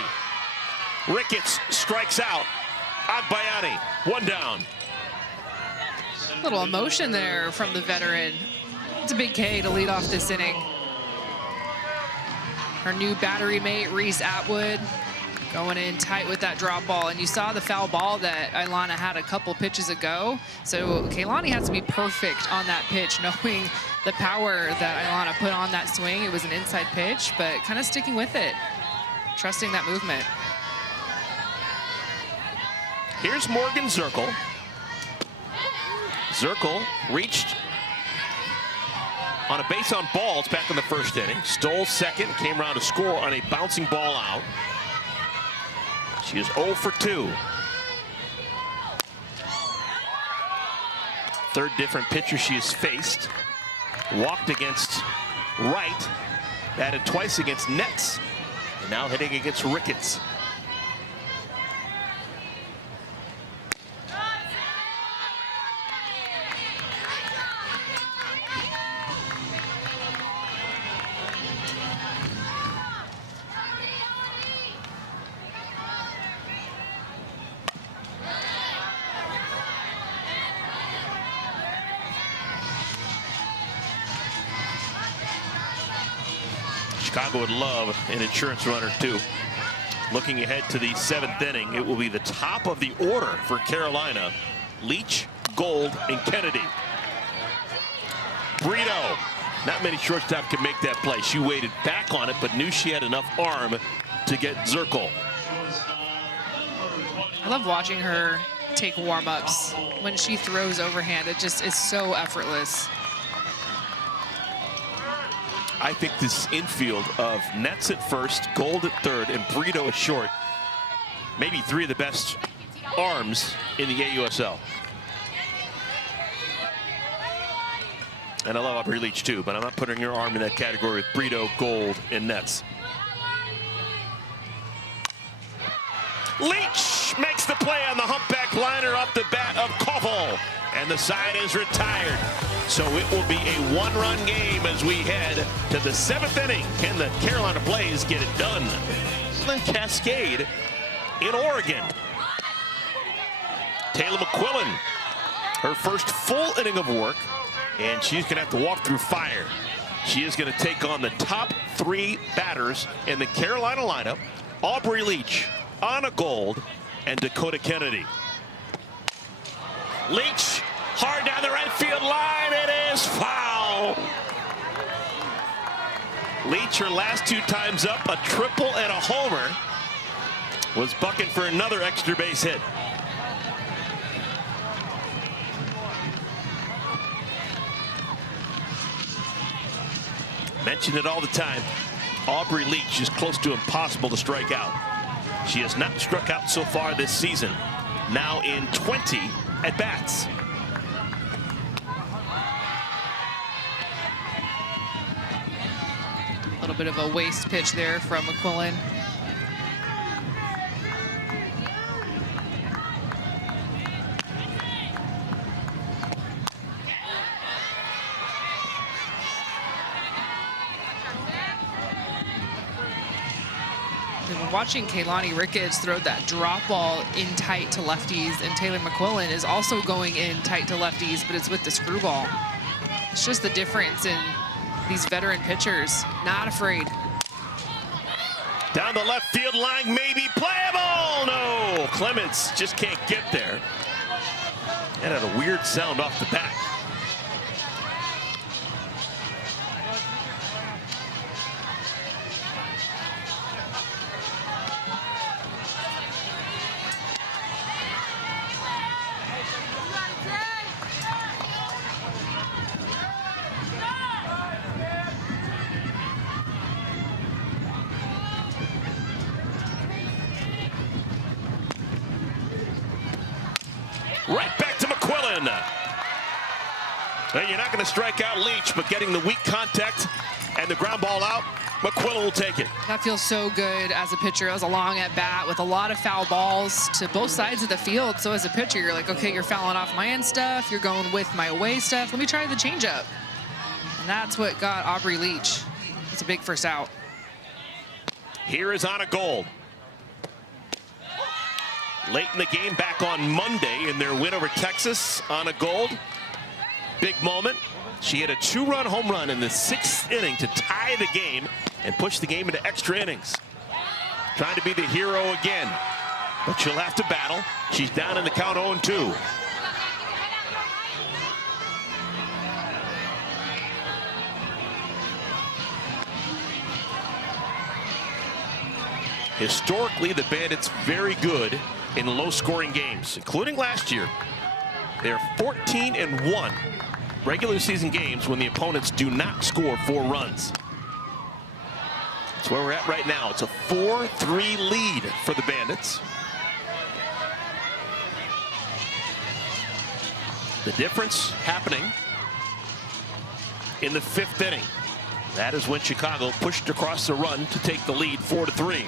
Ricketts strikes out. Agbayani, 1 down. A little emotion there from the veteran. It's a big K to lead off this inning. Her new battery mate, Reese Atwood, going in tight with that drop ball. And you saw the foul ball that Ailana had a couple pitches ago. So Keilani has to be perfect on that pitch, knowing the power that Ailana put on that swing. It was an inside pitch, but kind of sticking with it, trusting that movement. Here's Morgan 𝐶𝐚. 𝐶𝐚 reached on a base on balls back in the 1st inning. Stole second, came around to score on a bouncing ball out. She is 0 for 2. 3rd different pitcher she has faced. Walked against Wright, batted twice against Netz, and now hitting against Ricketts. Chicago would love an insurance runner too. Looking ahead to the 7th inning, it will be the top of the order for Carolina. Leach, Gold, and Kennedy. Brito. Not many shortstop can make that play. She waited back on it, but knew she had enough arm to get 𝐶𝐚. I love watching her take warm-ups. When she throws overhand, it just is so effortless. I think this infield of Netz at first, Gold at third, and Brito at short, maybe 3 of the best arms in the AUSL. And I love Aubrey Leach too, but I'm not putting her arm in that category with Brito, Gold, and Netz. Leach makes the play on the humpback liner off the bat of Cagle, and the side is retired. So it will be a one-run game as we head to the 7th inning. Can the Carolina Blaze get it done? Then Cascade in Oregon. Taylor McQuillan, her first full inning of work, and she's going to have to walk through fire. She is going to take on the top 3 batters in the Carolina lineup: Aubrey Leach, Anna Gold, and Dakota Kennedy. Leach, hard down the right field line. It is foul. Leach, her last 2 times up, a triple and a homer, was bucking for another extra base hit. Mention it all the time. Aubrey Leach is close to impossible to strike out. She has not struck out so far this season, now in 20 at-bats. A little bit of a waste pitch there from McQuillan. Watching Keilani Ricketts throw that drop ball in tight to lefties, and Taylor McQuillan is also going in tight to lefties, but it's with the screwball. It's just the difference in these veteran pitchers. Not afraid. Down the left field line, maybe playable. No, Clements just can't get there. And had a weird sound off the bat. Right back to McQuillan. Well, you're not going to strike out Leach, but getting the weak contact and the ground ball out, McQuillan will take it. That feels so good as a pitcher. That was a long at bat with a lot of foul balls to both sides of the field. So as a pitcher, you're like, okay, you're fouling off my end stuff. You're going with my away stuff. Let me try the changeup. And that's what got Aubrey Leach. It's a big first out. Here is Anna Gold. Late in the game, back on Monday in their win over Texas. Anna Gold, big moment. She hit a 2-run home run in the 6th inning to tie the game and push the game into extra innings. Trying to be the hero again, but she'll have to battle. She's down in the count 0-2. Historically, the Bandits very good in low-scoring games, including last year. They're 14-1 regular season games when the opponents do not score 4 runs. That's where we're at right now. It's a 4-3 lead for the Bandits. The difference happening in the 5th inning. That is when Chicago pushed across the run to take the lead 4-3.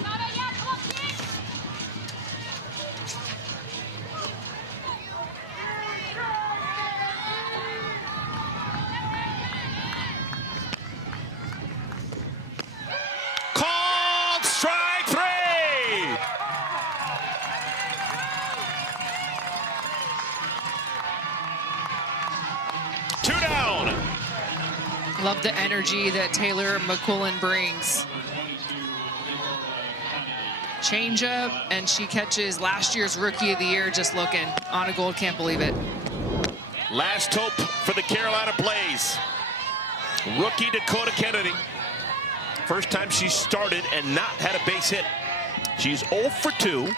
Love the energy that Taylor McQuillan brings. Changeup, and she catches last year's Rookie of the Year. Just looking. Anna Gold can't believe it. Last hope for the Carolina Blaze. Rookie Dakota Kennedy. First time she started and not had a base hit. She's 0 for 2.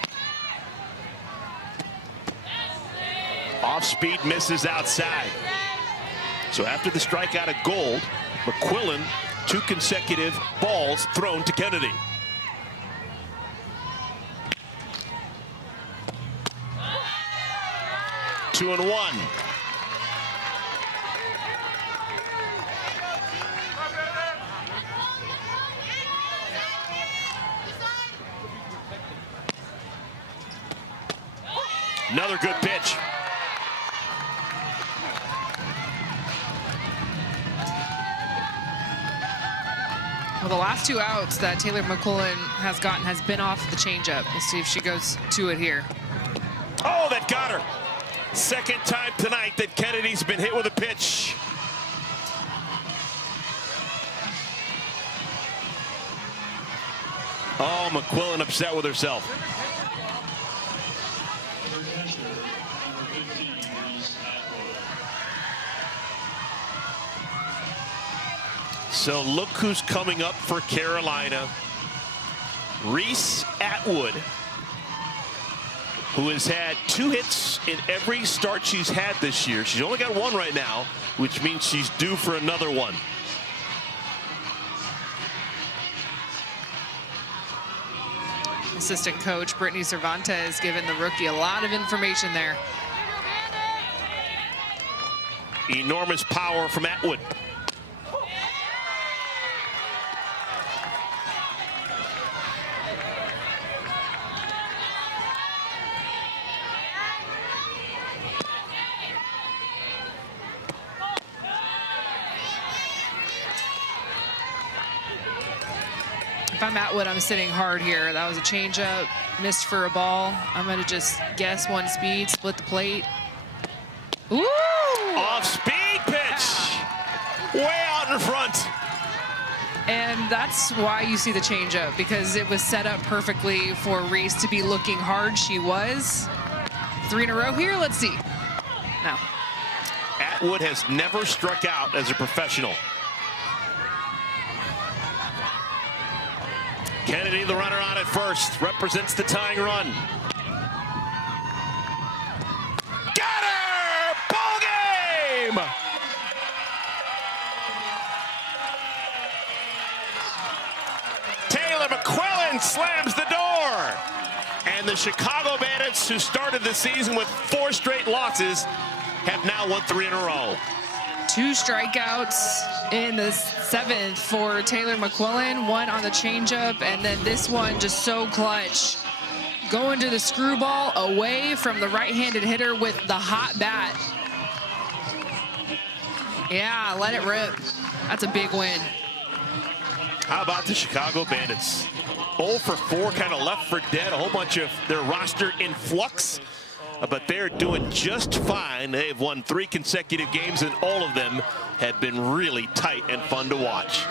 Off speed, misses outside. So after the strikeout of Gold, McQuillan, 2 consecutive balls thrown to Kennedy. 2-1. Another good pitch. Well, the last 2 outs that Taylor McQuillan has gotten has been off the changeup. We'll see if she goes to it here. Oh, that got her. Second time tonight that Kennedy's been hit with a pitch. Oh, McQuillan upset with herself. So look who's coming up for Carolina. Reese Atwood, who has had 2 hits in every start she's had this year. She's only got 1 right now, which means she's due for another one. Assistant coach Brittany Cervantes giving the rookie a lot of information there. Enormous power from Atwood. If I'm Atwood, I'm sitting hard here. That was a changeup, missed for a ball. I'm gonna just guess 1 speed, split the plate. Ooh! Off speed pitch, way out in front. And that's why you see the changeup, because it was set up perfectly for Reese to be looking hard. She was. 3 in a row here, let's see. No. Atwood has never struck out as a professional. Kennedy, the runner on at first, represents the tying run. Got her! Ball game! Taylor McQuillan slams the door. And the Chicago Bandits, who started the season with 4 straight losses, have now won 3 in a row. 2 strikeouts in the 7th for Taylor McQuillan, 1 on the changeup, and then this one just so clutch. Going to the screwball away from the right-handed hitter with the hot bat. Yeah, let it rip. That's a big win. How about the Chicago Bandits? 0 for 4, kind of left for dead. A whole bunch of their roster in flux. But they're doing just fine. They've won 3 consecutive games, and all of them have been really tight and fun to watch.